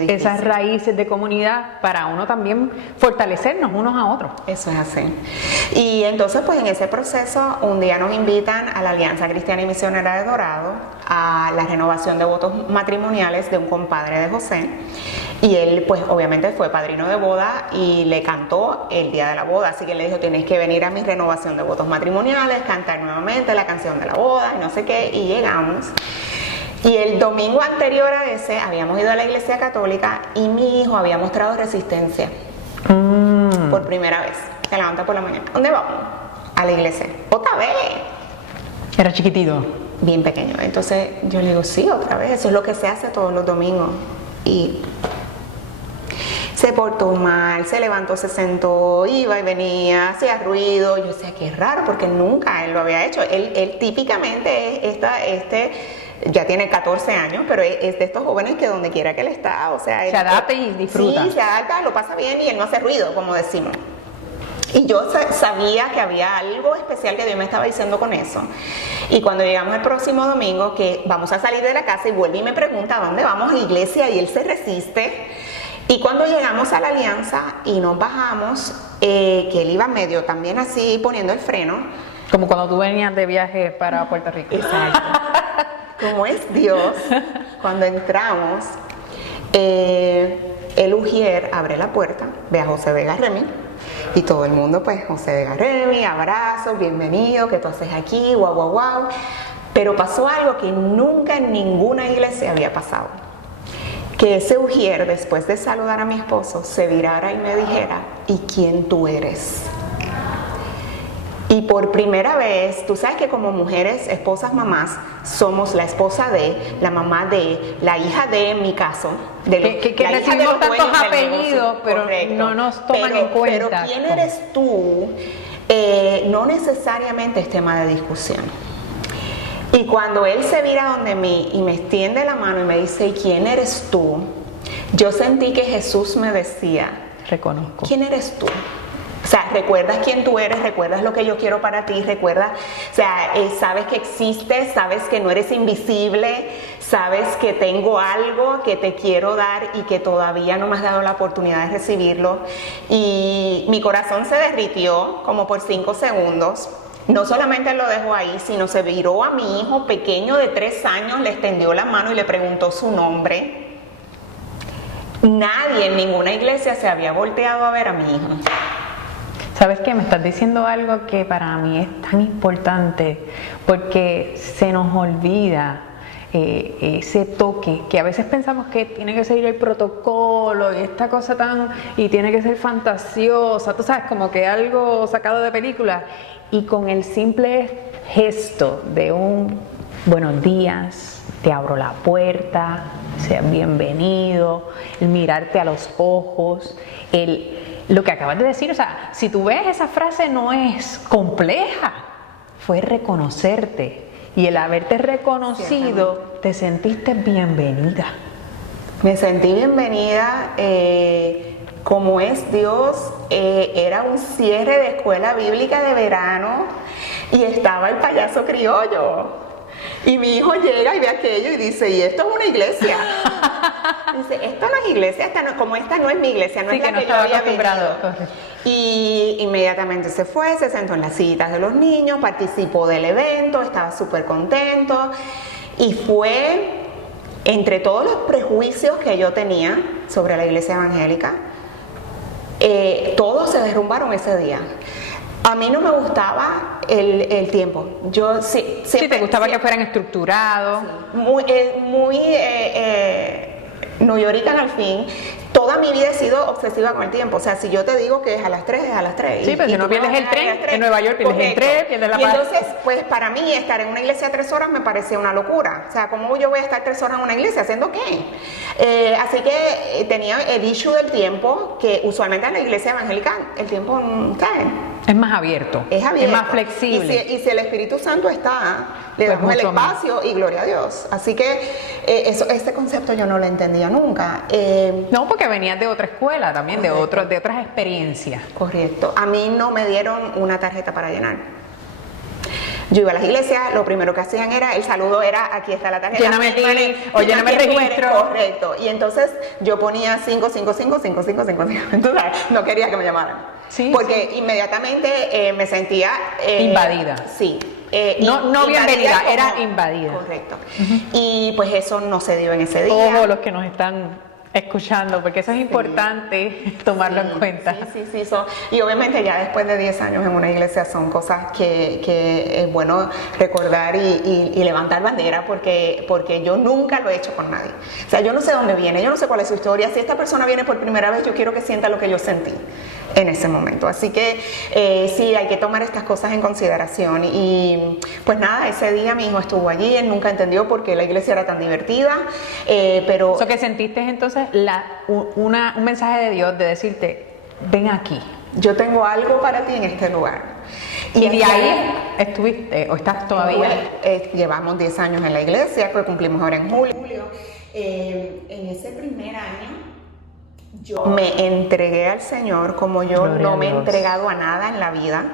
esas raíces de comunidad para uno también fortalecernos unos a otros. Eso es así. Y entonces, pues en ese proceso, un día nos invitan a la Alianza Cristiana y Misionera de Dorado a la renovación de votos matrimoniales de un compadre de José. Y él, pues obviamente fue padrino de boda y le cantó el día de la boda. Así que él le dijo, tienes que venir a mi renovación de votos matrimoniales, cantar nuevamente la canción de la boda y no sé qué. Y llegamos. Y el domingo anterior a ese habíamos ido a la iglesia católica y mi hijo había mostrado resistencia. Por primera vez. Se levanta por la mañana. ¿Dónde vamos? A la iglesia. ¿Otra vez? Era chiquitito. Bien pequeño. Entonces yo le digo, sí, otra vez. Eso es lo que se hace todos los domingos. Y se portó mal, se levantó, se sentó, iba y venía, hacía ruido. Yo decía, qué raro, porque nunca él lo había hecho. Él típicamente es ya tiene 14 años, pero es de estos jóvenes que donde quiera que él está, o sea... Se adapta y disfruta. Sí, se adapta, lo pasa bien y él no hace ruido, como decimos. Y yo sabía que había algo especial que Dios me estaba diciendo con eso. Y cuando llegamos el próximo domingo, que vamos a salir de la casa y vuelve y me pregunta, ¿a dónde vamos? A la iglesia, y él se resiste. Y cuando llegamos a la Alianza y nos bajamos, que él iba medio también así poniendo el freno. Como cuando tú venías de viaje para Puerto Rico. Exacto. Como es Dios, cuando entramos, el ujier abre la puerta, ve a José Vega Remy, y todo el mundo, pues, José Vega Remy, abrazos, bienvenido, ¿qué tú haces aquí? Guau, guau, guau. Pero pasó algo que nunca en ninguna iglesia había pasado. Que ese ujier, después de saludar a mi esposo, se virara y me dijera, ¿y quién tú eres? Y por primera vez, tú sabes que como mujeres, esposas, mamás, somos la esposa de, la mamá de, la hija de, en mi caso. Que recibimos tantos apellidos, pero correcto, no nos toman en cuenta. Pero quién eres tú, no necesariamente es tema de discusión. Y cuando él se vira donde mí y me extiende la mano y me dice, ¿y quién eres tú? Yo sentí que Jesús me decía, reconozco. ¿Quién eres tú? O sea, recuerdas quién tú eres, recuerdas lo que yo quiero para ti, recuerdas, o sea, sabes que existes, sabes que no eres invisible, sabes que tengo algo que te quiero dar y que todavía no me has dado la oportunidad de recibirlo. Y mi corazón se derritió como por 5 segundos. No solamente lo dejó ahí, sino se viró a mi hijo pequeño de 3 años, le extendió la mano y le preguntó su nombre. Nadie en ninguna iglesia se había volteado a ver a mi hijo. ¿Sabes qué? Me estás diciendo algo que para mí es tan importante, porque se nos olvida ese toque, que a veces pensamos que tiene que seguir el protocolo y esta cosa y tiene que ser fantasiosa, tú sabes, como que algo sacado de película, y con el simple gesto de un buenos días, te abro la puerta, seas bienvenido, el mirarte a los ojos, lo que acabas de decir, o sea, si tú ves, esa frase no es compleja, fue reconocerte, y el haberte reconocido, te sentiste bienvenida. Me sentí bienvenida, como es Dios, era un cierre de escuela bíblica de verano y estaba el payaso criollo. Y mi hijo llega y ve aquello y dice, ¿y esto es una iglesia? Dice, esto no es iglesia, como esta no es mi iglesia, no sí, es la que no que yo había acostumbrado. venido. Y inmediatamente se fue, se sentó en las citas de los niños, participó del evento, estaba súper contento. Y fue, entre todos los prejuicios que yo tenía sobre la iglesia evangélica, todos se derrumbaron ese día. A mí no me gustaba el tiempo. Yo sí, sí, te gustaba que fueran estructurados. Sí, muy neoyoricana al fin. Toda mi vida he sido obsesiva con el tiempo. O sea, si yo te digo que es a las 3, es a las 3. Sí, pero si no pierdes el tren, en Nueva York pierdes el tren, pierdes la paz. Y entonces, pues para mí estar en una iglesia 3 horas me parecía una locura. O sea, ¿cómo yo voy a estar 3 horas en una iglesia? ¿Haciendo qué? Así que tenía el issue del tiempo, que usualmente en la iglesia evangélica el tiempo, ¿sabes? Es más abierto. Es abierto. Es más flexible. Y si el Espíritu Santo está, le damos pues el espacio más. Y gloria a Dios. Así que ese concepto yo no lo entendía nunca. No, porque venías de otra escuela también, de otras experiencias. Correcto. A mí no me dieron una tarjeta para llenar. Yo iba a las iglesias, lo primero que hacían era, el saludo era, aquí está la tarjeta. Lléname aquí, o lléname el registro. Correcto. Y entonces yo ponía 555. Entonces no quería que me llamaran. Sí, porque sí. Inmediatamente me sentía... invadida. Sí. No bienvenida, era invadida. Correcto. Y pues eso no se dio en ese día. Ojo, los que nos están escuchando, porque eso es importante tomarlo en cuenta. Sí. Y obviamente ya después de 10 años en una iglesia son cosas que es bueno recordar y levantar bandera porque yo nunca lo he hecho con nadie. O sea, yo no sé dónde viene, yo no sé cuál es su historia. Si esta persona viene por primera vez, yo quiero que sienta lo que yo sentí en ese momento. Así que sí, hay que tomar estas cosas en consideración. Y pues nada, ese día mi hijo estuvo allí, él nunca entendió por qué la iglesia era tan divertida, pero... ¿Eso que sentiste entonces un mensaje de Dios de decirte, ven aquí? Yo tengo algo para ti en este lugar. Y de ahí estuviste, o estás todavía. Llevamos 10 años en la iglesia, pues cumplimos ahora en julio. En ese primer año, yo me entregué al Señor como yo no me he entregado a nada en la vida.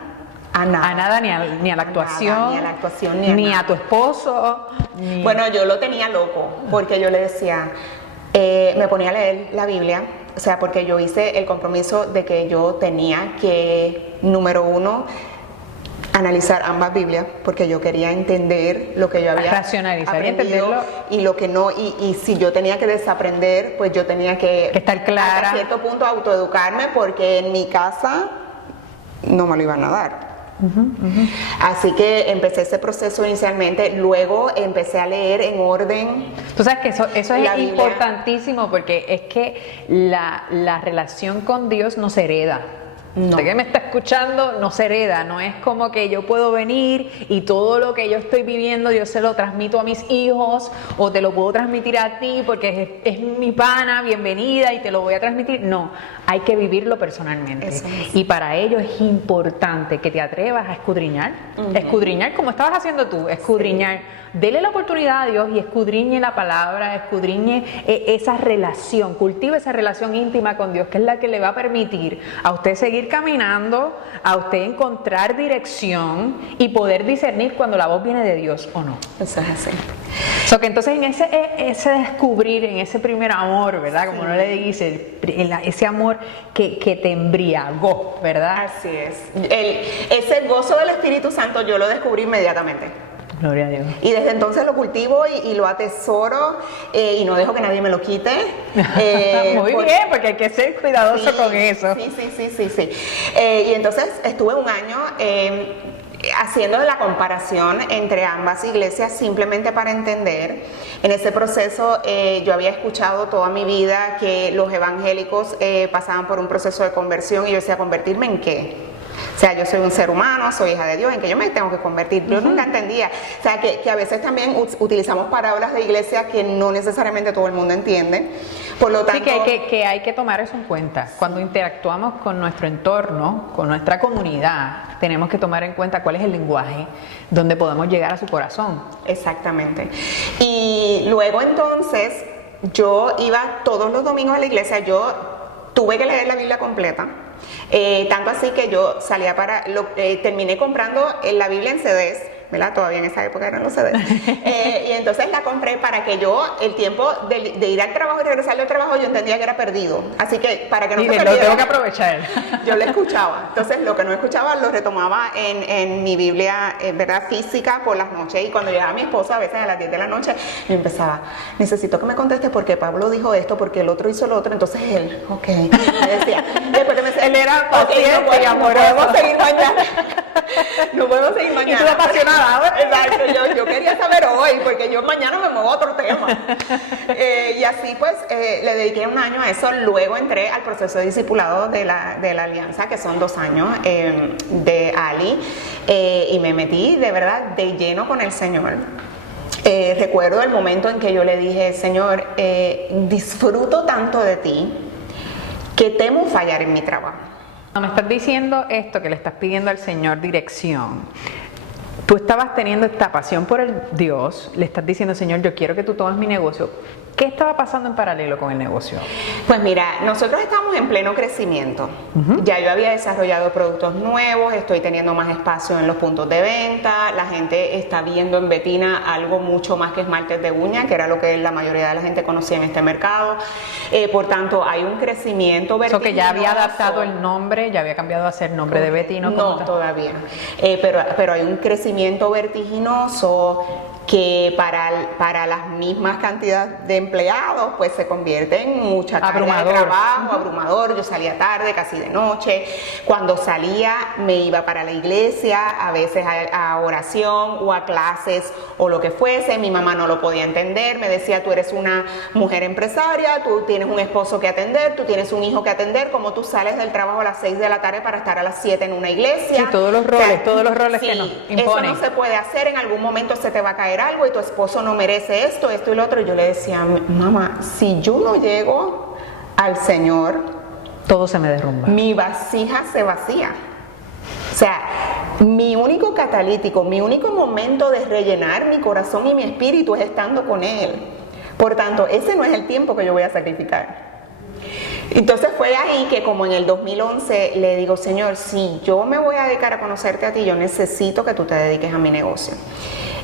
A nada, ni a la actuación, nada, ni a la actuación, ni a tu esposo. Bueno, yo lo tenía loco, porque yo le decía, me ponía a leer la Biblia. O sea, porque yo hice el compromiso de que yo tenía que, número uno, analizar ambas Biblias, porque yo quería entender lo que yo había racionalizar y aprendido entenderlo. Y lo que no, y si yo tenía que desaprender, pues yo tenía que estar clara. Hasta cierto punto autoeducarme, porque en mi casa no me lo iban a dar. Así que empecé ese proceso inicialmente, luego empecé a leer en orden. Tú sabes que eso es importantísimo, porque es que la relación con Dios no se hereda. No. Usted que me está escuchando, no se hereda, no es como que yo puedo venir y todo lo que yo estoy viviendo yo se lo transmito a mis hijos o te lo puedo transmitir a ti porque es mi pana, bienvenida y te lo voy a transmitir. No, hay que vivirlo personalmente. Y para ello es importante que te atrevas a escudriñar, escudriñar como estabas haciendo tú, escudriñar. Dele la oportunidad a Dios y escudriñe la palabra, escudriñe esa relación, cultive esa relación íntima con Dios, que es la que le va a permitir a usted seguir caminando, a usted encontrar dirección y poder discernir cuando la voz viene de Dios o no. Eso es así. So que entonces en ese descubrir, en ese primer amor, ¿verdad? Como no le dice, ese amor que te embriagó, ¿verdad? Así es. Ese gozo del Espíritu Santo yo lo descubrí inmediatamente. Gloria a Dios. Y desde entonces lo cultivo y lo atesoro y no dejo que nadie me lo quite. Muy bien, porque hay que ser cuidadoso con eso. Sí. Y entonces estuve un año haciendo la comparación entre ambas iglesias simplemente para entender. En ese proceso yo había escuchado toda mi vida que los evangélicos pasaban por un proceso de conversión y yo decía, ¿convertirme en qué? O sea, yo soy un ser humano, soy hija de Dios, ¿en qué yo me tengo que convertir? Yo nunca entendía. O sea, que a veces también utilizamos palabras de iglesia que no necesariamente todo el mundo entiende. Por lo tanto... Sí, que hay que tomar eso en cuenta. Cuando interactuamos con nuestro entorno, con nuestra comunidad, tenemos que tomar en cuenta cuál es el lenguaje donde podemos llegar a su corazón. Exactamente. Y luego entonces, yo iba todos los domingos a la iglesia, yo tuve que leer la Biblia completa. Tanto así que yo salía terminé comprando la Biblia en CDs, ¿verdad? Todavía en esa época eran los CDs. Y entonces la compré para que yo, el tiempo de ir al trabajo y regresar del trabajo, yo entendía que era perdido. Así que para que no se perdiera, lo tengo que aprovechar. Yo lo escuchaba. Entonces lo que no escuchaba lo retomaba en mi Biblia, ¿verdad? Física por las noches. Y cuando llegaba mi esposo, a veces a las 10 de la noche, yo empezaba, necesito que me conteste porque Pablo dijo esto, porque el otro hizo lo otro. Entonces él, ok, me decía. Después me decía, él era paciente y amoroso. No podemos seguir mañana. No podemos seguir mañana. Y tú apasionada. Exacto, yo quería saber hoy, porque yo mañana me muevo a otro tema. Y así pues le dediqué un año a eso. Luego entré al proceso de discipulado de la alianza, que son 2 años de Ali, y me metí de verdad de lleno con el Señor. Recuerdo el momento en que yo le dije, Señor, disfruto tanto de ti que temo fallar en mi trabajo. Me estás diciendo esto, que le estás pidiendo al Señor dirección. Tú estabas teniendo esta pasión por el Dios, le estás diciendo, Señor, yo quiero que tú tomes mi negocio. ¿Qué estaba pasando en paralelo con el negocio? Pues mira, nosotros estamos en pleno crecimiento. Ya yo había desarrollado productos nuevos, estoy teniendo más espacio en los puntos de venta, la gente está viendo en Betina algo mucho más que esmaltes de uña, que era lo que la mayoría de la gente conocía en este mercado. Por tanto, hay un crecimiento vertiginoso. Que ya había adaptado el nombre, ya había cambiado a ser nombre de Betino. No, todavía. Pero hay un crecimiento vertiginoso. que para las mismas cantidades de empleados, pues se convierte en mucha carga de trabajo, abrumador. Yo salía tarde, casi de noche. Cuando salía me iba para la iglesia, a veces a oración o a clases o lo que fuese. Mi mamá no lo podía entender, me decía: tú eres una mujer empresaria, tú tienes un esposo que atender, tú tienes un hijo que atender, ¿cómo tú sales del trabajo a las 6 de la tarde para estar a las 7 en una iglesia? Sí, todos los roles sí, que nos imponen. Eso no se puede hacer, en algún momento se te va a caer algo y tu esposo no merece esto y lo otro. Y yo le decía: mamá, si yo no llego al Señor, todo se me derrumba. Mi vasija se vacía. O sea, mi único catalítico, mi único momento de rellenar mi corazón y mi espíritu es estando con Él. Por tanto, ese no es el tiempo que yo voy a sacrificar. Entonces fue ahí que, como en el 2011, le digo: Señor, si yo me voy a dedicar a conocerte a ti, yo necesito que tú te dediques a mi negocio.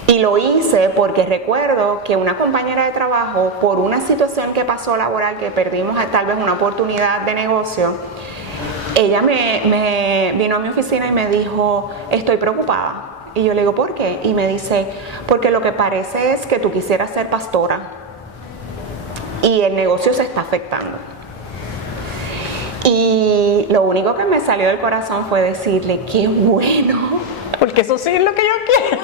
Y lo hice porque recuerdo que una compañera de trabajo, por una situación que pasó laboral, que perdimos tal vez una oportunidad de negocio, ella me vino a mi oficina y me dijo: estoy preocupada. Y yo le digo: ¿por qué? Y me dice: porque lo que parece es que tú quisieras ser pastora y el negocio se está afectando. Y lo único que me salió del corazón fue decirle: qué bueno, porque eso sí es lo que yo quiero.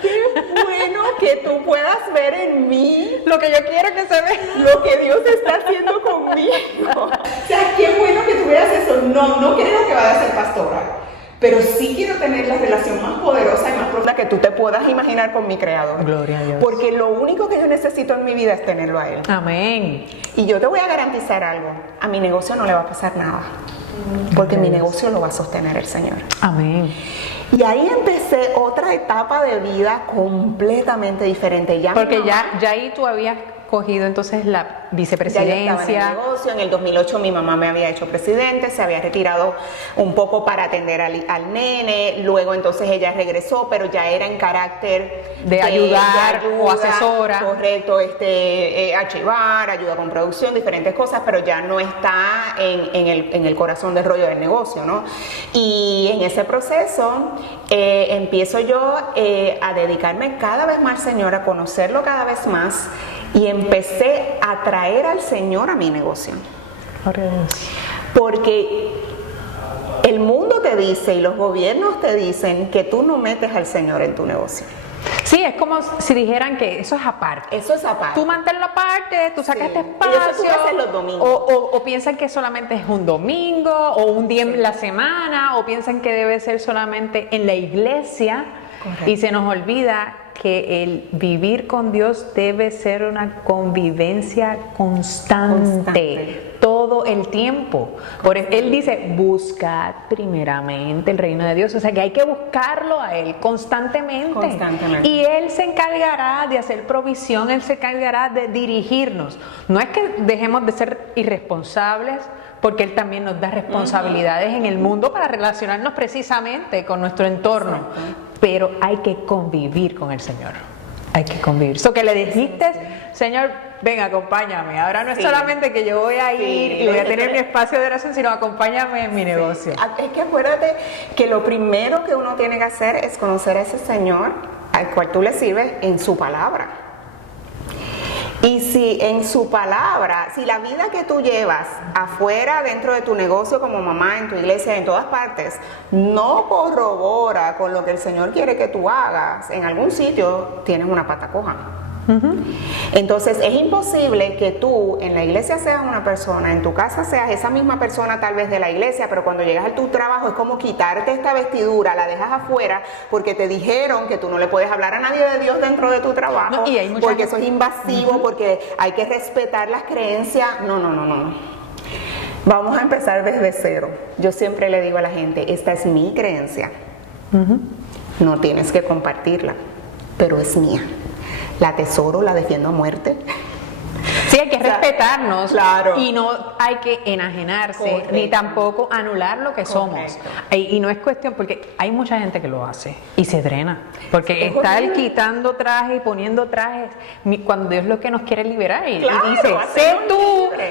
Qué bueno que tú puedas ver en mí lo que yo quiero que se vea, lo que Dios está haciendo conmigo. O sea, qué bueno que tú veas eso. No creo que vaya a ser pastora, pero sí quiero tener la relación más poderosa y más profunda que tú te puedas imaginar con mi Creador. Gloria a Dios. Porque lo único que yo necesito en mi vida es tenerlo a Él. Amén. Y yo te voy a garantizar algo: a mi negocio no le va a pasar nada, porque mi negocio lo va a sostener el Señor. Amén. Y ahí empecé otra etapa de vida completamente diferente. Porque ya ahí tú habías cogido entonces la vicepresidencia. Ya yo estaba en el negocio. En el 2008 mi mamá me había hecho presidente, se había retirado un poco para atender al nene. Luego entonces ella regresó, pero ya era en carácter de ayudar o asesora. Correcto, archivar, ayuda con producción, diferentes cosas, pero ya no está en el corazón del rollo del negocio, ¿no? Y en ese proceso empiezo yo a dedicarme cada vez más al Señor, a conocerlo cada vez más, y empecé a traer al Señor a mi negocio. Porque el mundo te dice y los gobiernos te dicen que tú no metes al Señor en tu negocio. Sí, es como si dijeran que eso es aparte. Eso es aparte. Tú manténlo aparte, tú sacas este espacio. Y eso tú haces los domingos. O piensan que solamente es un domingo o un día en la semana, o piensan que debe ser solamente en la iglesia. Correcto. Y se nos olvida que el vivir con Dios debe ser una convivencia constante. Todo el tiempo. Por eso Él dice: buscad primeramente el reino de Dios. O sea que hay que buscarlo a Él constantemente. Y Él se encargará de hacer provisión, Él se encargará de dirigirnos. No es que dejemos de ser irresponsables, porque Él también nos da responsabilidades en el mundo para relacionarnos precisamente con nuestro entorno. Pero hay que convivir con el Señor. Hay que convivir. So que le dijiste: Señor, ven, acompáñame. Ahora no es solamente que yo voy a ir y voy a tener mi espacio de oración, sino acompáñame en mi negocio. Es que acuérdate que lo primero que uno tiene que hacer es conocer a ese Señor al cual tú le sirves en su palabra. Y si en su palabra, si la vida que tú llevas afuera, dentro de tu negocio, como mamá, en tu iglesia, en todas partes, no corrobora con lo que el Señor quiere que tú hagas, en algún sitio tienes una pata coja. Entonces es imposible que tú en la iglesia seas una persona, en tu casa seas esa misma persona tal vez de la iglesia, pero cuando llegas a tu trabajo es como quitarte esta vestidura, la dejas afuera porque te dijeron que tú no le puedes hablar a nadie de Dios dentro de tu trabajo, porque eso es invasivo, porque hay que respetar las creencias. No. Vamos a empezar desde cero. Yo siempre le digo a la gente: esta es mi creencia. No tienes que compartirla, pero es mía. La atesoro, la defiendo a muerte. Sí, hay que respetarnos, claro. Y no hay que enajenarse, correcto, ni tampoco anular lo que somos. Y no es cuestión, porque hay mucha gente que lo hace y se drena, porque estar quitando trajes y poniendo trajes, cuando Dios lo que nos quiere liberar, y dice: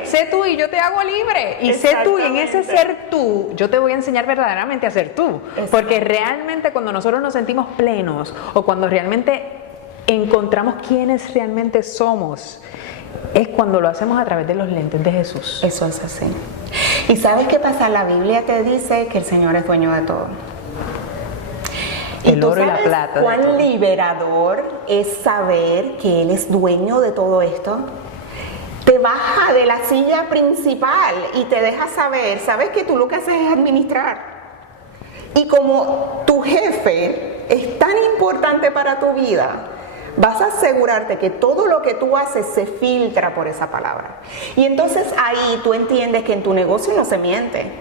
sé tú y yo te hago libre, y sé tú, y en ese ser tú, yo te voy a enseñar verdaderamente a ser tú, porque realmente cuando nosotros nos sentimos plenos, o cuando realmente encontramos quiénes realmente somos es cuando lo hacemos a través de los lentes de Jesús. Eso es así. ¿Y sabes qué pasa? La Biblia te dice que el Señor es dueño de todo. El oro y la plata. ¿Cuán liberador es saber que Él es dueño de todo esto? Te baja de la silla principal y te deja saber, sabes que tú lo que haces es administrar. Y como tu jefe es tan importante para tu vida, vas a asegurarte que todo lo que tú haces se filtra por esa palabra. Y entonces ahí tú entiendes que en tu negocio no se miente,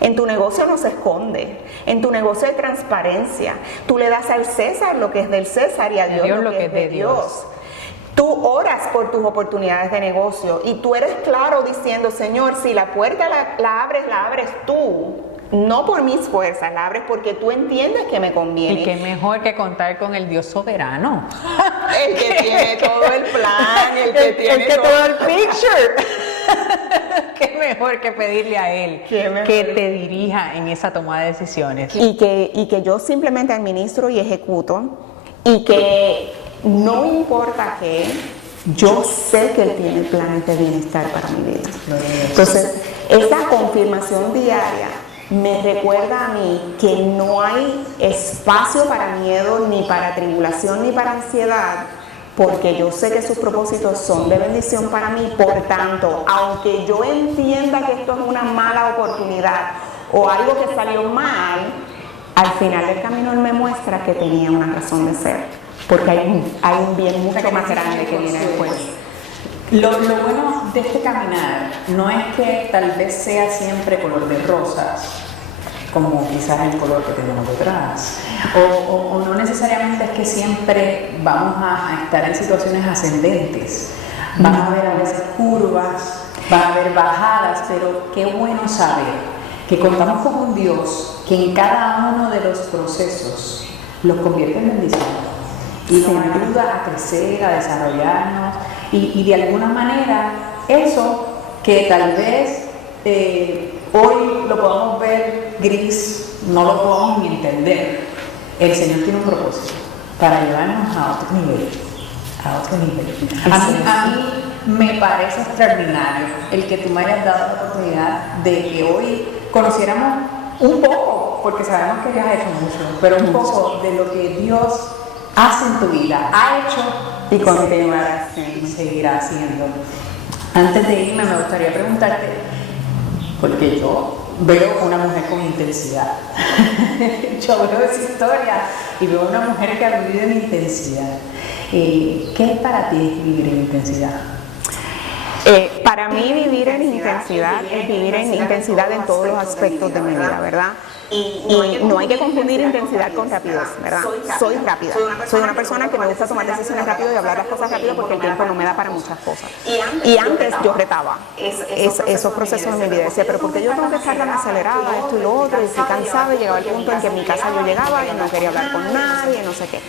en tu negocio no se esconde, en tu negocio hay transparencia. Tú le das al César lo que es del César y a Dios lo que es de Dios. Tú oras por tus oportunidades de negocio y tú eres claro diciendo, Señor, si la puerta la abres tú. No por mis fuerzas, la abres porque tú entiendes que me conviene. Y qué mejor que contar con el Dios soberano. El que tiene todo el plan, el que tiene todo el picture. Qué mejor que pedirle a Él que te dirija en esa toma de decisiones. Y que yo simplemente administro y ejecuto y que no importa qué, yo sé que Él tiene planes de bienestar para mi vida. Entonces, esa confirmación diaria me recuerda a mí que no hay espacio para miedo, ni para tribulación, ni para ansiedad, porque yo sé que sus propósitos son de bendición para mí. Por tanto, aunque yo entienda que esto es una mala oportunidad o algo que salió mal, al final del camino Él me muestra que tenía una razón de ser, porque hay un bien mucho más grande que viene después. Lo bueno de este caminar no es que tal vez sea siempre color de rosas, como quizás el color que tenemos detrás, o no necesariamente es que siempre vamos a estar en situaciones ascendentes. Van a haber a veces curvas, van a haber bajadas, pero qué bueno saber que contamos con un Dios que en cada uno de los procesos los convierte en bendición y nos ayuda a crecer, a desarrollarnos. Y de alguna manera, eso que tal vez hoy lo podamos ver gris, no lo podamos ni entender, el Señor tiene un propósito para llevarnos a otro nivel. A mí me parece extraordinario el que tú me hayas dado la oportunidad de que hoy conociéramos un poco, porque sabemos que ya has hecho mucho, pero un poco de lo que Dios hace en tu vida, ha hecho y continuará haciendo. Seguirá haciendo. Antes de irme me gustaría preguntarte, porque yo veo una mujer con intensidad. Yo veo esa historia y veo una mujer que ha vivido en intensidad. ¿Qué es para ti vivir en intensidad? Para mí vivir en intensidad es vivir en intensidad en todos los aspectos de mi vida, ¿verdad? Y no hay que confundir intensidad con rapidez, ¿verdad? Soy rápida. Soy una persona que me gusta tomar decisiones rápido y hablar las cosas rápido porque el tiempo no me da para muchas cosas. Y antes yo retaba esos procesos en mi vida. Decía, pero ¿por qué yo tengo que estar tan acelerada, esto y lo otro? Y estoy cansada y llegaba el punto en que en mi casa yo llegaba y no quería hablar con nadie, no sé qué.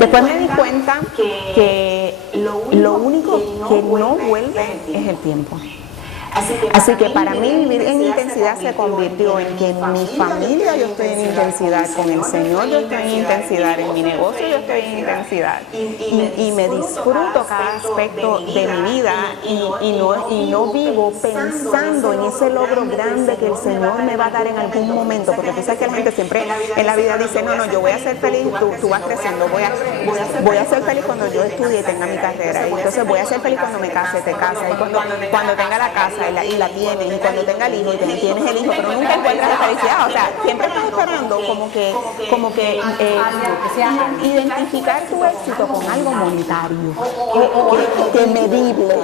Después me di cuenta que lo único que no vuelve es el tiempo. Así que para mí vivir en intensidad se convirtió en que en mi familia yo estoy en intensidad, con el Señor yo estoy en intensidad, en mi negocio yo estoy en intensidad y me disfruto cada aspecto de mi vida y no vivo pensando en ese logro grande que el Señor me va a dar en algún momento, porque tú sabes que la gente siempre en la vida dice, no, yo voy a ser feliz, tú vas creciendo, voy a ser feliz cuando yo estudie y tenga mi carrera, y entonces voy a ser feliz cuando me case, te casas, y cuando tenga la casa y la tienes, y cuando tenga el hijo y tienes el hijo, pero nunca encuentras la felicidad. O sea, siempre estás esperando como que identificar tu éxito con algo monetario, que medible,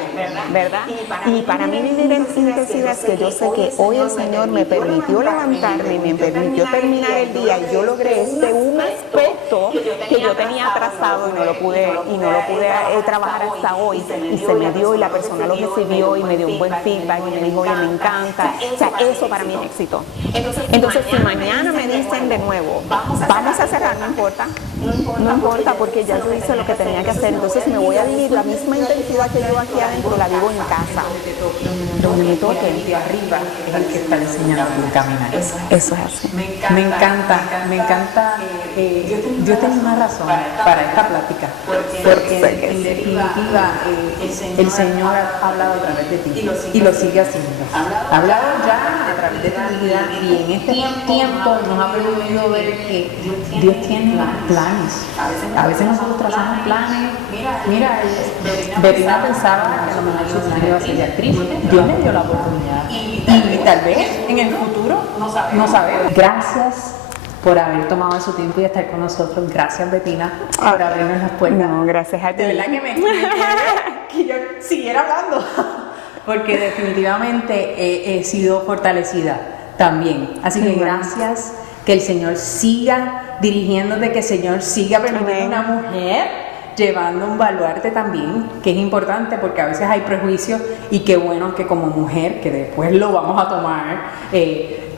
¿verdad? Y para mí vivir en intensidad es que yo sé que hoy el Señor me permitió levantarme, me permitió terminar el día y yo logré un aspecto que yo tenía atrasado y no lo pude trabajar hasta hoy, y se me dio y la persona lo recibió y me dio un buen feedback y me dijo, oye, me encanta. O sea, eso para mí es éxito. Entonces, si mañana me dicen de nuevo, vamos a cerrar, no importa, No importa porque ya yo hice lo que tenía que hacer, entonces me voy a vivir la misma intensidad que yo aquí adentro, la vivo en casa, donde me toque. De arriba es el que está diseñando tu caminar. Eso es así. Me encanta. Dios tiene una razón para esta plática, porque en definitiva el Señor ha hablado a través de ti y lo sigue haciendo. Ha hablado ya a través de tu vida y en este tiempo nos ha permitido ver que Dios tiene planes. A veces nosotros trazamos planes. Mira, Betina pensaba que a lo mejor su plan iba a ser de actriz. Dios le dio la oportunidad y tal vez en el futuro no sabemos. Gracias por haber tomado su tiempo y estar con nosotros. Gracias, Betina, por abrirnos las puertas. No, gracias a ti. De verdad que me quedé que yo siguiera hablando, porque definitivamente he sido fortalecida también. Así que gracias, que el Señor siga dirigiéndote, que el Señor siga permitiendo una mujer llevando un baluarte también, que es importante porque a veces hay prejuicios y qué bueno que como mujer, que después lo vamos a tomar,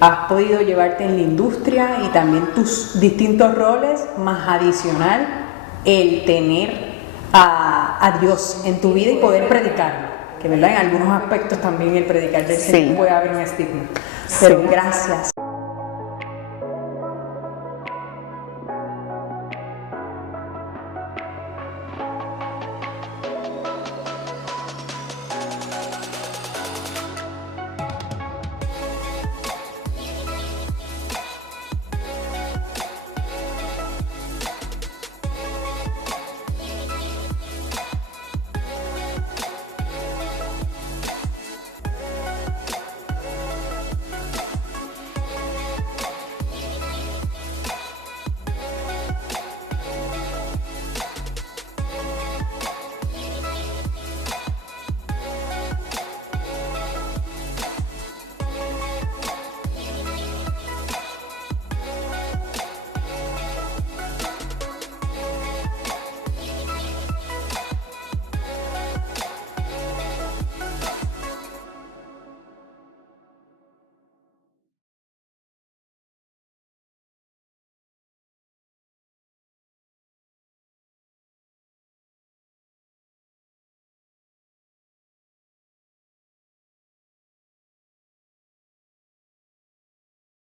has podido llevarte en la industria y también tus distintos roles, más adicional el tener a Dios en tu vida y poder predicarlo, que verdad en algunos aspectos también el predicar del Señor puede haber un estigma, pero gracias